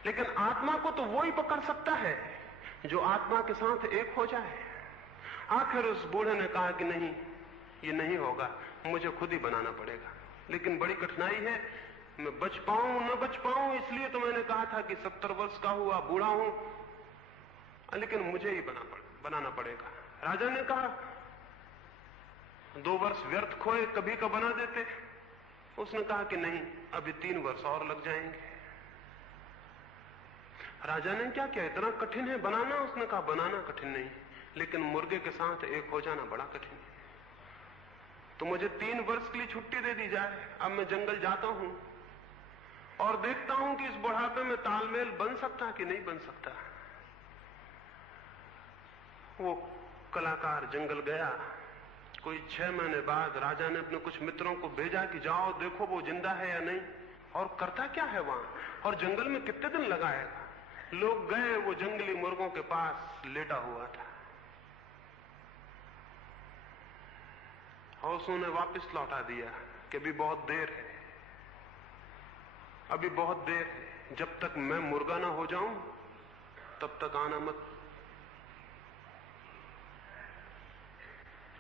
लेकिन आत्मा को तो वो ही पकड़ सकता है जो आत्मा के साथ एक हो जाए। आखिर उस बूढ़े ने कहा कि नहीं, ये नहीं होगा, मुझे खुद ही बनाना पड़ेगा। लेकिन बड़ी कठिनाई है, मैं बच पाऊं न बच पाऊं, इसलिए तो मैंने कहा था कि 70 वर्ष का हुआ बूढ़ा हूं, लेकिन मुझे ही बनाना पड़ेगा। राजा ने कहा 2 वर्ष व्यर्थ खोए, कभी का बना देते। उसने कहा कि नहीं, अभी 3 वर्ष और लग जाएंगे। राजा ने क्या किया, इतना कठिन है बनाना? उसने कहा बनाना कठिन नहीं, लेकिन मुर्गे के साथ एक हो जाना बड़ा कठिन है। तो मुझे 3 वर्ष के लिए छुट्टी दे दी जाए। अब मैं जंगल जाता हूं और देखता हूं कि इस बुढ़ापे में तालमेल बन सकता कि नहीं बन सकता। वो कलाकार जंगल गया। कोई 6 महीने बाद राजा ने अपने कुछ मित्रों को भेजा कि जाओ देखो वो जिंदा है या नहीं, और करता क्या है वहां, और जंगल में कितने दिन लगाएगा। लोग गए, वो जंगली मुर्गों के पास लेटा हुआ था और उसने वापस लौटा दिया कि अभी बहुत देर है, अभी बहुत देर है, जब तक मैं मुर्गा ना हो जाऊं तब तक आना मत।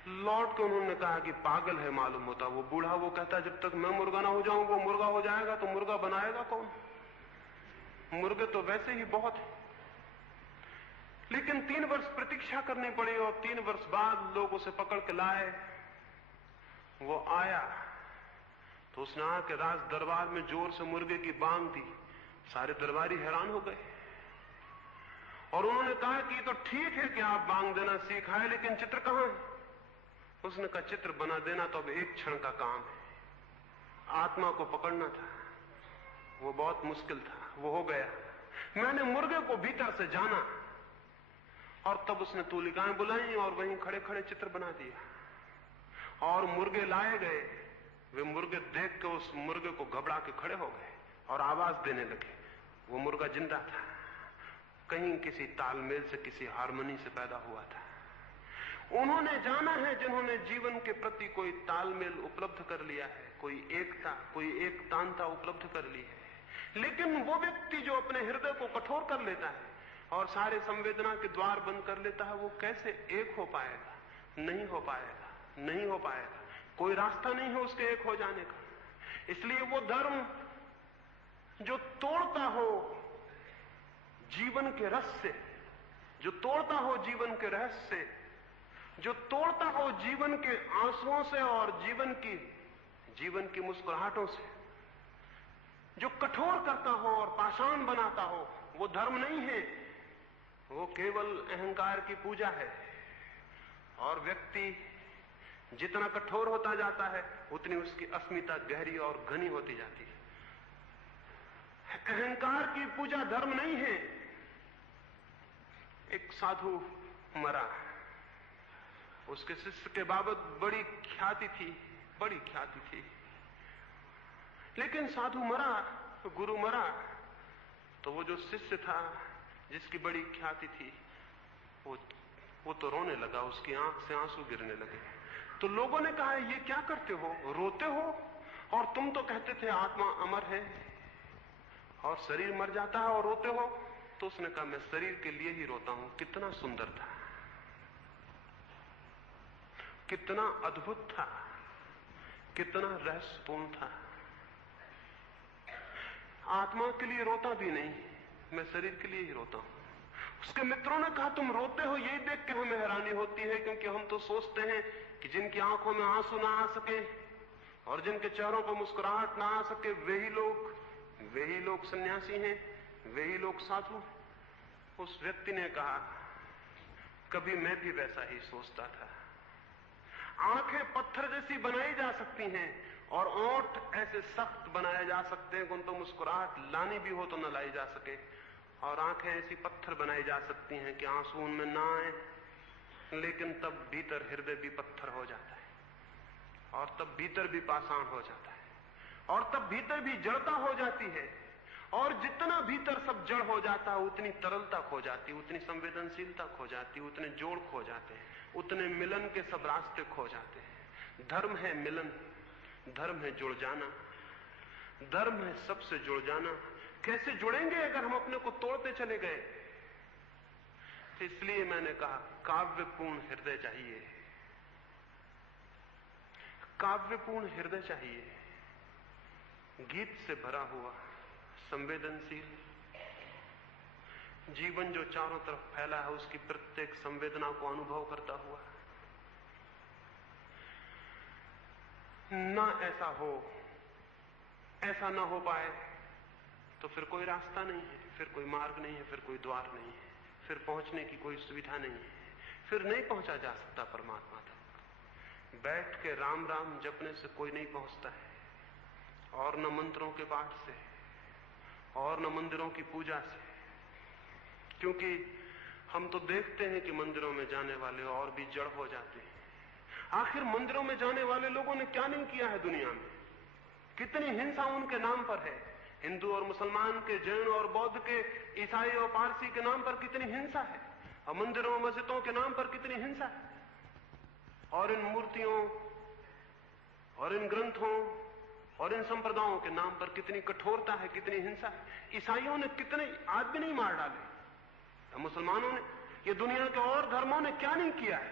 लौट के उन्होंने कहा कि पागल है मालूम होता वो बूढ़ा, वो कहता जब तक मैं मुर्गा ना हो जाऊं वो मुर्गा हो जाएगा, तो मुर्गा बनाएगा कौन? मुर्गे तो वैसे ही बहुत है। लेकिन 3 वर्ष प्रतीक्षा करनी पड़ी और 3 वर्ष बाद लोग उसे पकड़ के लाए। वो आया तो उसने आके राज दरबार में जोर से मुर्गे की बांग दी। सारे दरबारी हैरान हो गए और उन्होंने कहा कि तो ठीक है कि आप बांग देना सीखा है, लेकिन चित्र कहां है? उसने कहा चित्र बना देना तो अब एक क्षण का काम है, आत्मा को पकड़ना था, वो बहुत मुश्किल था, वो हो गया। मैंने मुर्गे को भीतर से जाना और तब उसने तूलिकाएं बुलाई और वहीं खड़े खड़े चित्र बना दिया और मुर्गे लाए गए। वे मुर्गे देख के उस मुर्गे को घबरा के खड़े हो गए और आवाज देने लगे। वो मुर्गा जिंदा था, कहीं किसी तालमेल से, किसी हारमोनी से पैदा हुआ था। उन्होंने जाना है जिन्होंने जीवन के प्रति कोई तालमेल उपलब्ध कर लिया है, कोई एकता, कोई एकतांता उपलब्ध कर ली है। लेकिन वो व्यक्ति जो अपने हृदय को कठोर कर लेता है और सारे संवेदना के द्वार बंद कर लेता है, वो कैसे एक हो पाएगा? नहीं हो पाएगा, नहीं हो पाएगा, कोई रास्ता नहीं है उसके एक हो जाने का। इसलिए वो धर्म जो तोड़ता हो जीवन के रस से, जो तोड़ता हो जीवन के रहस्य से, जो तोड़ता हो जीवन के आंसुओं से और जीवन की मुस्कुराहटों से, जो कठोर करता हो और पाषाण बनाता हो, वो धर्म नहीं है, वो केवल अहंकार की पूजा है। और व्यक्ति जितना कठोर होता जाता है उतनी उसकी अस्मिता गहरी और घनी होती जाती है। अहंकार की पूजा धर्म नहीं है। एक साधु मरा, उसके शिष्य के बाबत बड़ी ख्याति थी, बड़ी ख्याति थी, लेकिन साधु मरा, गुरु मरा, तो वो जो शिष्य था जिसकी बड़ी ख्याति थी वो तो रोने लगा, उसकी आंख से आंसू गिरने लगे। तो लोगों ने कहा ये क्या करते हो, रोते हो, और तुम तो कहते थे आत्मा अमर है और शरीर मर जाता है और रोते हो। तो उसने कहा मैं शरीर के लिए ही रोता हूं। कितना सुंदर था, कितना अद्भुत था, कितना रहस्यपूर्ण था। आत्मा के लिए रोता भी नहीं, मैं शरीर के लिए ही रोता हूं। उसके मित्रों ने कहा तुम रोते हो, यही देख के हमें हैरानी होती है, क्योंकि हम तो सोचते हैं कि जिनकी आंखों में आंसू ना आ सके और जिनके चेहरों पर मुस्कुराहट ना आ सके वही लोग सन्यासी हैं, वही लोग साधु। उस व्यक्ति ने कहा कभी मैं भी वैसा ही सोचता था। आंखें पत्थर जैसी बनाई जा सकती हैं और ओंठ ऐसे सख्त बनाए जा सकते हैं कि उन तो मुस्कुराहट लानी भी हो तो न लाई जा सके, और आंखें ऐसी पत्थर बनाई जा सकती हैं कि आंसू उनमें ना आए, लेकिन तब भीतर हृदय भी पत्थर हो जाता है और तब भीतर भी पाषाण हो जाता है और तब भीतर भी जड़ता हो जाती है और जितना भीतर सब जड़ हो जाता है, उतनी तरलता खो जाती, उतनी संवेदनशीलता खो जाती, उतने जोड़ खो जाते हैं, उतने मिलन के सब रास्ते खो जाते हैं। धर्म है मिलन, धर्म है जुड़ जाना, धर्म है सबसे जुड़ जाना। कैसे जुड़ेंगे अगर हम अपने को तोड़ते चले गए? तो इसलिए मैंने कहा काव्यपूर्ण हृदय चाहिए, काव्यपूर्ण हृदय चाहिए, गीत से भरा हुआ, संवेदनशील जीवन जो चारों तरफ फैला है, उसकी प्रत्येक संवेदना को अनुभव करता हुआ। ना ऐसा हो, ऐसा ना हो पाए तो फिर कोई रास्ता नहीं है, फिर कोई मार्ग नहीं है, फिर कोई द्वार नहीं है, फिर पहुंचने की कोई सुविधा नहीं है, फिर नहीं पहुंचा जा सकता परमात्मा तक। बैठ के राम राम जपने से कोई नहीं पहुंचता है, और न मंत्रों के पाठ से, और न मंदिरों की पूजा से। क्योंकि हम तो देखते हैं कि मंदिरों में जाने वाले और भी जड़ हो जाते हैं। आखिर मंदिरों में जाने वाले लोगों ने क्या नहीं किया है दुनिया में? कितनी हिंसा उनके नाम पर है। हिंदू और मुसलमान के, जैन और बौद्ध के, ईसाई और पारसी के नाम पर कितनी हिंसा है, और मंदिरों और मस्जिदों के नाम पर कितनी हिंसा है, और इन मूर्तियों और इन ग्रंथों और इन संप्रदायों के नाम पर कितनी कठोरता है, कितनी हिंसा है। ईसाइयों ने कितने आदमी नहीं मार डाले, मुसलमानों ने, ये दुनिया के और धर्मों ने क्या नहीं किया है,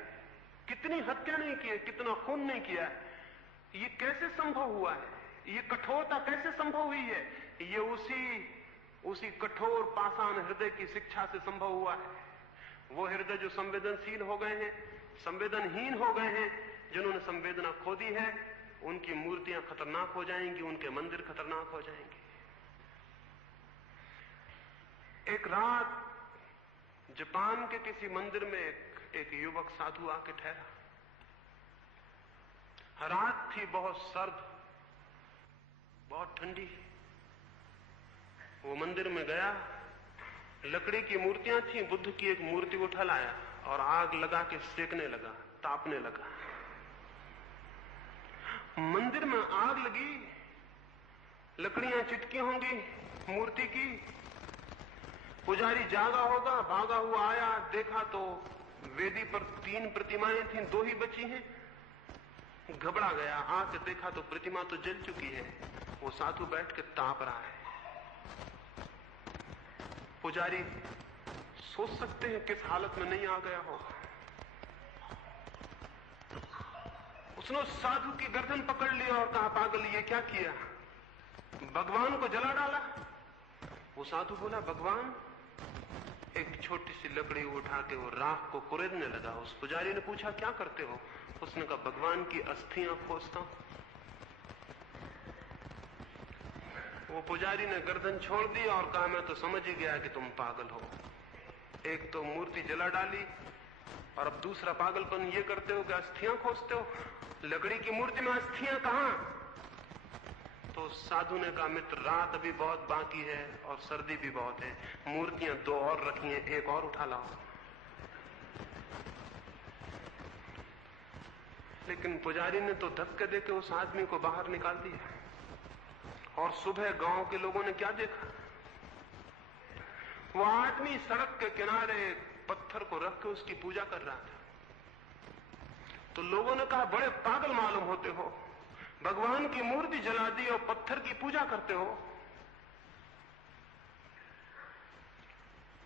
कितनी हत्या नहीं की है, कितना खून नहीं किया है। ये कैसे संभव हुआ है? ये कठोरता कैसे संभव हुई है? ये उसी कठोर पाषाण हृदय की शिक्षा से संभव हुआ है। वो हृदय जो संवेदनशील हो गए हैं, संवेदनहीन हो गए हैं, जिन्होंने संवेदना खो दी है, उनकी मूर्तियां खतरनाक हो जाएंगी, उनके मंदिर खतरनाक हो जाएंगे। एक रात जापान के किसी मंदिर में एक युवक साधु आके ठहरा। रात थी बहुत सर्द, बहुत ठंडी। वो मंदिर में गया, लकड़ी की मूर्तियां थी, बुद्ध की एक मूर्ति उठा लाया और आग लगा के सेकने लगा, तापने लगा। मंदिर में आग लगी, लकड़ियां चिटकी होंगी मूर्ति की। पुजारी जागा होगा, भागा हुआ आया, देखा तो वेदी पर 3 प्रतिमाएं थीं, 2 ही बची हैं। घबरा गया, आके देखा तो प्रतिमा तो जल चुकी है। वो साधु बैठ के ताप रहा है। पुजारी सोच सकते हैं किस हालत में नहीं आ गया होगा। उसने उस साधु की गर्दन पकड़ लिया और कहा, पागल ये क्या किया? भगवान को जला डाला? वो साधु बोला, भगवान? एक छोटी सी लकड़ी उठा के वो राख को कुरेदने लगा। उस पुजारी ने पूछा, क्या करते हो? उसने कहा, भगवान की अस्थियां खोजता हूं। वो पुजारी ने गर्दन छोड़ दी और कहा, मैं तो समझ ही गया कि तुम पागल हो। एक तो मूर्ति जला डाली और अब दूसरा पागलपन ये करते हो कि अस्थियां खोजते हो। लकड़ी की मूर्ति में अस्थियां कहां? तो साधु ने कहा, मित्र, रात अभी बहुत बाकी है और सर्दी भी बहुत है, मूर्तियां 2 और रखी हैं, एक और उठा लाओ। लेकिन पुजारी ने तो धक्के देके उस आदमी को बाहर निकाल दिया। और सुबह गांव के लोगों ने क्या देखा? वो आदमी सड़क के किनारे पत्थर को रख के उसकी पूजा कर रहा था। तो लोगों ने कहा, बड़े पागल मालूम होते हो, भगवान की मूर्ति जला दी और पत्थर की पूजा करते हो।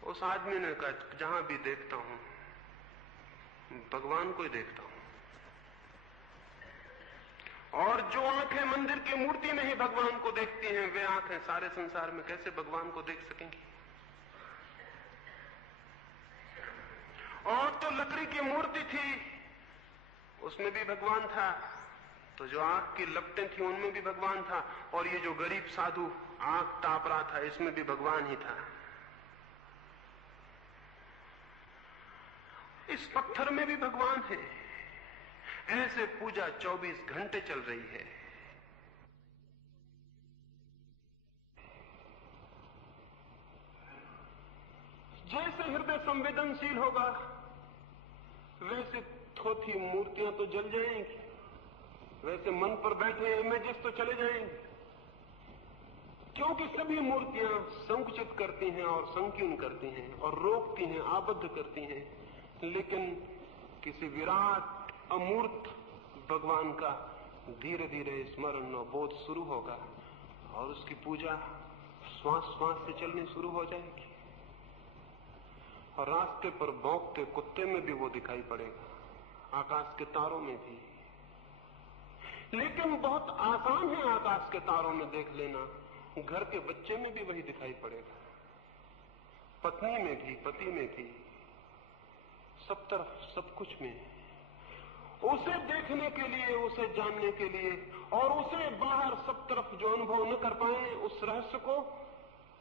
उस आदमी ने कहा, जहां भी देखता हूं भगवान को ही देखता हूं, और जो आंखें मंदिर की मूर्ति में ही भगवान को देखती हैं, वे आंखें सारे संसार में कैसे भगवान को देख सकेंगी? और तो लकड़ी की मूर्ति थी, उसमें भी भगवान था, तो जो आग की लपटें थी उनमें भी भगवान था, और ये जो गरीब साधु आग ताप रहा था, इसमें भी भगवान ही था। इस पत्थर में भी भगवान है। ऐसे पूजा 24 घंटे चल रही है। जैसे हृदय संवेदनशील होगा, वैसे थोथी मूर्तियां तो जल जाएंगी, वैसे मन पर बैठे इमेजेस तो चले जाएंगे। क्योंकि सभी मूर्तियां संकुचित करती हैं और संकीर्ण करती हैं और रोकती हैं, आबद्ध करती हैं, लेकिन किसी विराट अमूर्त भगवान का धीरे धीरे स्मरण और बोध शुरू होगा और उसकी पूजा श्वास श्वास से चलनी शुरू हो जाएगी और रास्ते पर भौंकते कुत्ते में भी वो दिखाई पड़ेगा, आकाश के तारों में भी। लेकिन बहुत आसान है आकाश के तारों में देख लेना, घर के बच्चे में भी वही दिखाई पड़ेगा, पत्नी में भी, पति में भी, सब तरफ, सब कुछ में। उसे देखने के लिए, उसे जानने के लिए और उसे बाहर सब तरफ जो अनुभव न कर पाए उस रहस्य को,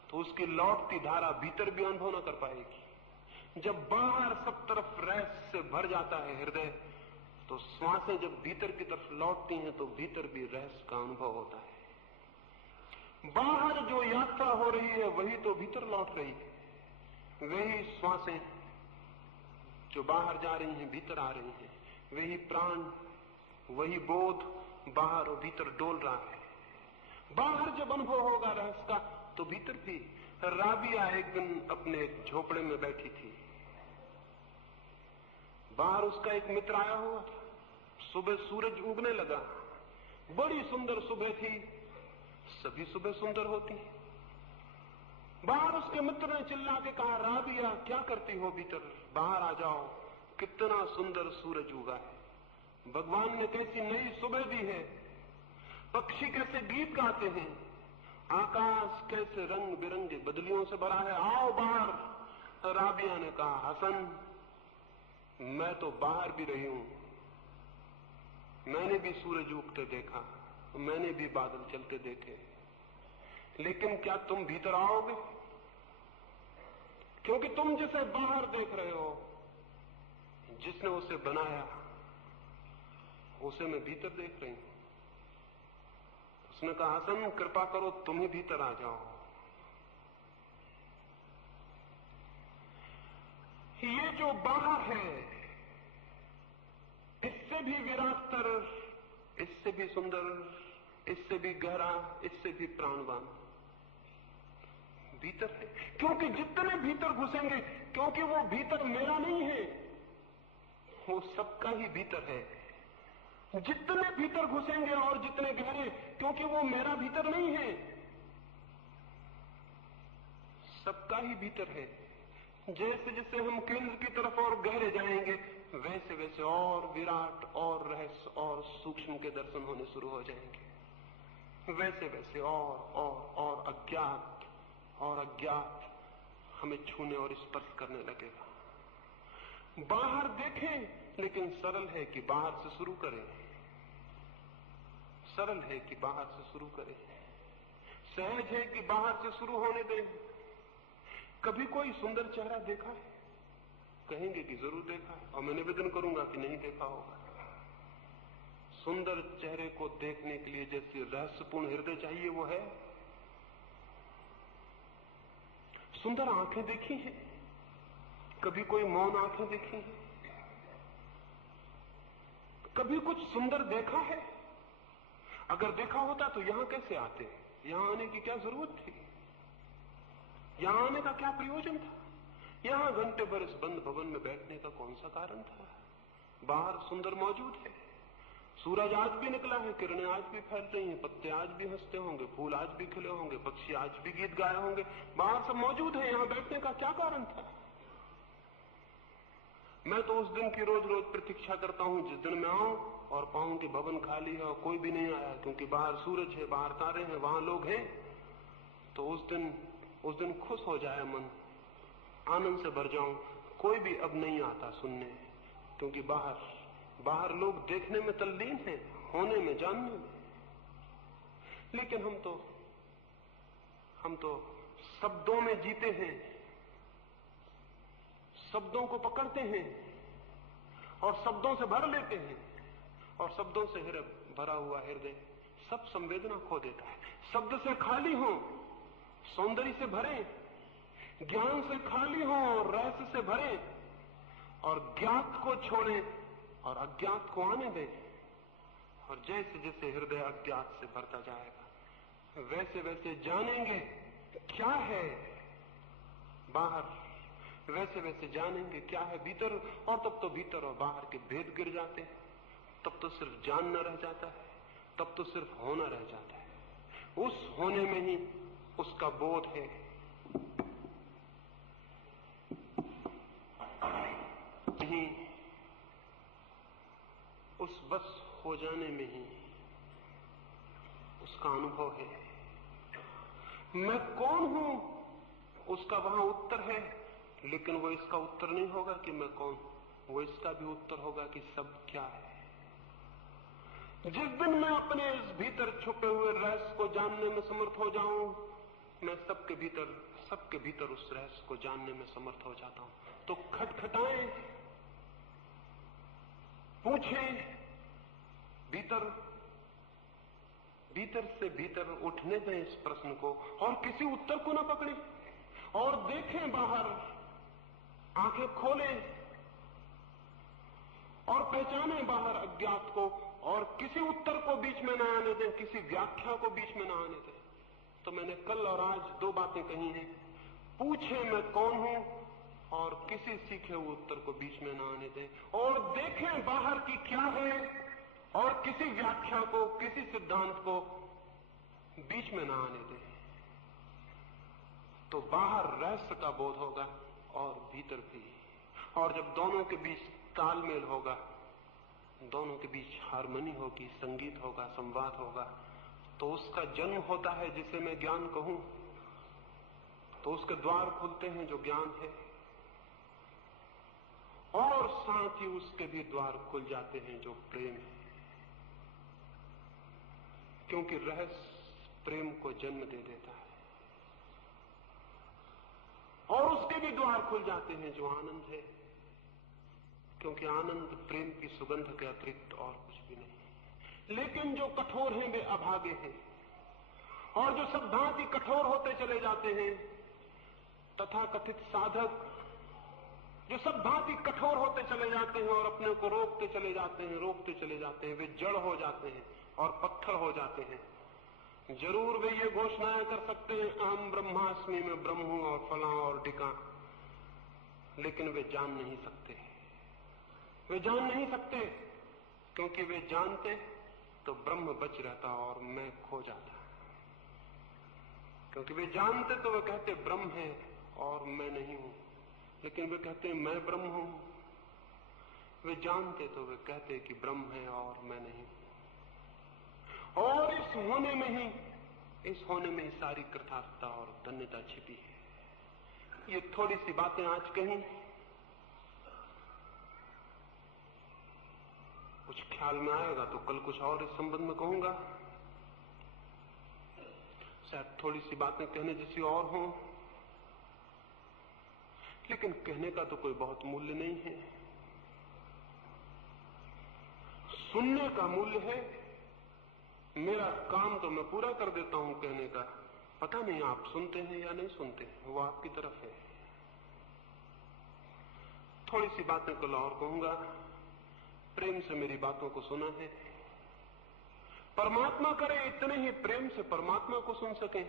तो उसकी लौटती धारा भीतर भी अनुभव न कर पाएगी। जब बाहर सब तरफ रहस्य से भर जाता है हृदय, तो श्वासें जब भीतर की तरफ लौटती हैं तो भीतर भी रहस्य का अनुभव होता है। बाहर जो यात्रा हो रही है वही तो भीतर लौट रही है, वही श्वासें जो बाहर जा रही हैं भीतर आ रही हैं, वही प्राण, वही बोध बाहर और भीतर डोल रहा है। बाहर जब अनुभव होगा रहस्य का तो भीतर भी। राबिया एक दिन अपने झोपड़े में बैठी थी, बाहर उसका एक मित्र आया हुआ था। सुबह सूरज उगने लगा, बड़ी सुंदर सुबह थी, सभी सुबह सुंदर होती। बाहर उसके मित्र ने चिल्ला के कहा, राबिया क्या करती हो भीतर, बाहर आ जाओ, कितना सुंदर सूरज उगा है, भगवान ने कैसी नई सुबह दी है, पक्षी कैसे गीत गाते हैं, आकाश कैसे रंग बिरंगे बदलियों से भरा है, आओ बाहर। राबिया ने कहा, हसन मैं तो बाहर भी रही हूं, मैंने भी सूरज उगते देखा, मैंने भी बादल चलते देखे, लेकिन क्या तुम भीतर आओगे? क्योंकि तुम जिसे बाहर देख रहे हो, जिसने उसे बनाया, उसे मैं भीतर देख रही हूं। उसने कहा, हसन कृपा करो तुम ही भीतर आ जाओ। ये जो बाहर है, इससे भी विराटतर, इससे भी सुंदर, इससे भी गहरा, इससे भी प्राणवान भीतर है। क्योंकि जितने भीतर घुसेंगे, क्योंकि वो भीतर मेरा नहीं है, वो सबका ही भीतर है। जितने भीतर घुसेंगे और जितने गहरे, क्योंकि वो मेरा भीतर नहीं है, सबका ही भीतर है। जैसे जैसे हम केंद्र की तरफ और गहरे जाएंगे, वैसे वैसे और विराट और रहस्य और सूक्ष्म के दर्शन होने शुरू हो जाएंगे। वैसे वैसे और अज्ञात और अज्ञात हमें छूने और स्पर्श करने लगेगा। बाहर देखें, लेकिन सरल है कि बाहर से शुरू करें, सरल है कि बाहर से शुरू करें, सहज है कि बाहर से शुरू होने दें। कभी कोई सुंदर चेहरा देखा है? कहेंगे कि जरूर देखा है, और मैं निवेदन करूंगा कि नहीं देखा होगा। सुंदर चेहरे को देखने के लिए जैसी रहस्यपूर्ण हृदय चाहिए वो है। सुंदर आंखें देखी हैं? कभी कोई मौन आंखें देखी हैं? कभी कुछ सुंदर देखा है? अगर देखा होता तो यहां कैसे आते? यहां आने की क्या जरूरत थी? यहां आने का क्या प्रयोजन था? यहां घंटे भर इस बंद भवन में बैठने का कौन सा कारण था? बाहर सुंदर मौजूद है, सूरज आज भी निकला है, किरणें आज भी फैल रही हैं, पत्ते आज भी हंसते होंगे, फूल आज भी खिले होंगे, पक्षी आज भी गीत गाए होंगे, बाहर सब मौजूद है, यहां बैठने का क्या कारण था? मैं तो उस दिन की रोज रोज प्रतीक्षा करता हूं जिस दिन मैं आऊं और पाऊं कि भवन खाली है और कोई भी नहीं आया, क्योंकि बाहर सूरज है, बाहर तारे हैं, वहां लोग हैं। तो उस दिन खुश हो जाए मन, आनंद से भर जाऊं। कोई भी अब नहीं आता सुनने, क्योंकि बाहर लोग देखने में तल्लीन हैं, होने में, जानने में। लेकिन हम तो शब्दों में जीते हैं, शब्दों को पकड़ते हैं और शब्दों से भर लेते हैं, और शब्दों से भरा हुआ हृदय सब संवेदना खो देता है। शब्द से खाली हो, सौंदर्य से भरे, ज्ञान से खाली हो और रहस्य से भरे, और ज्ञात को छोड़ें और अज्ञात को आने दें। और जैसे जैसे हृदय अज्ञात से भरता जाएगा, वैसे वैसे जानेंगे क्या है बाहर, वैसे वैसे जानेंगे क्या है भीतर, और तब तो भीतर और बाहर के भेद गिर जाते हैं। तब तो सिर्फ जानना रह जाता है, तब तो सिर्फ होना रह जाता है। उस होने में ही उसका बोध है। नहीं, उस बस हो जाने में ही उसका अनुभव है। मैं कौन हूं उसका वहां उत्तर है, लेकिन वो इसका उत्तर नहीं होगा कि मैं कौन हूं, वो इसका भी उत्तर होगा कि सब क्या है। जिस दिन मैं अपने इस भीतर छुपे हुए रहस्य को जानने में समर्थ हो जाऊं, मैं सबके भीतर उस रहस्य को जानने में समर्थ हो जाता हूं। तो खटखटाएं, पूछें, भीतर से भीतर उठने दें इस प्रश्न को, और किसी उत्तर को न पकड़ें, और देखें बाहर, आंखें खोलें और पहचानें बाहर अज्ञात को, और किसी उत्तर को बीच में न आने दें, किसी व्याख्या को बीच में न आने दें। तो मैंने कल और आज दो बातें कही हैं। पूछे मैं कौन हूं, और किसी सीखे हुए उत्तर को बीच में न आने दें, और देखें बाहर की क्या है, और किसी व्याख्या को, किसी सिद्धांत को बीच में न आने दें। तो बाहर रहस्य का बोध होगा और भीतर भी। और जब दोनों के बीच तालमेल होगा, दोनों के बीच हार्मनी होगी, संगीत होगा, संवाद होगा, तो उसका जन्म होता है जिसे मैं ज्ञान कहूं। तो उसके द्वार खुलते हैं जो ज्ञान है, और साथ ही उसके भी द्वार खुल जाते हैं जो प्रेम है। क्योंकि रहस्य प्रेम को जन्म दे देता है, और उसके भी द्वार खुल जाते हैं जो आनंद है। क्योंकि आनंद प्रेम की सुगंध के अतिरिक्त और कुछ भी नहीं। लेकिन जो कठोर हैं वे अभागे हैं, और जो सब भांति कठोर होते चले जाते हैं, तथाकथित साधक जो सब भांति कठोर होते चले जाते हैं और अपने को रोकते चले जाते हैं, वे जड़ हो जाते हैं और पत्थर हो जाते हैं। जरूर वे ये घोषणाएं कर सकते हैं, अहम ब्रह्मास्मि, में ब्रह्म हूं और फलां और ढिकां, लेकिन वे जान नहीं सकते। वे जान नहीं सकते, क्योंकि वे जानते तो ब्रह्म बच रहता और मैं खो जाता। क्योंकि वे जानते तो वे कहते ब्रह्म है और मैं नहीं हूं, लेकिन वे कहते मैं ब्रह्म हूं। वे जानते तो वे कहते कि ब्रह्म है और मैं नहीं हूं। और इस होने में ही सारी कृतार्थता और धन्यता छिपी है। ये थोड़ी सी बातें आज कहीं, कुछ ख्याल में आएगा तो कल कुछ और इस संबंध में कहूंगा। शायद थोड़ी सी बातें कहने जैसी और हों, लेकिन कहने का तो कोई बहुत मूल्य नहीं है। सुनने का मूल्य है। मेरा काम तो मैं पूरा कर देता हूं कहने का, पता नहीं आप सुनते हैं या नहीं सुनते, वो आपकी तरफ है। थोड़ी सी बातें कल और कहूंगा। प्रेम से मेरी बातों को सुना है। परमात्मा करे इतने ही प्रेम से परमात्मा को सुन सकें।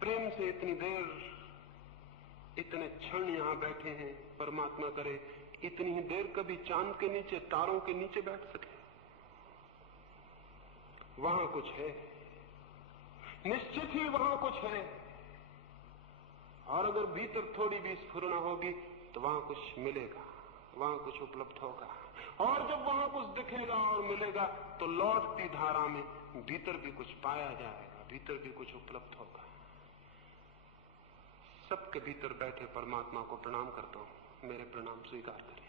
प्रेम से इतनी देर, इतने क्षण यहां बैठे हैं, परमात्मा करे इतनी ही देर कभी चांद के नीचे, तारों के नीचे बैठ सके। वहां कुछ है, निश्चित ही वहां कुछ है। और अगर भीतर थोड़ी भी स्फुरना होगी तो वहां कुछ मिलेगा, वहां कुछ उपलब्ध होगा। और जब वहां कुछ दिखेगा और मिलेगा तो लौटती धारा में भीतर भी कुछ पाया जाएगा, भीतर भी कुछ उपलब्ध होगा। सबके भीतर बैठे परमात्मा को प्रणाम करता हूं। मेरे प्रणाम स्वीकार करें।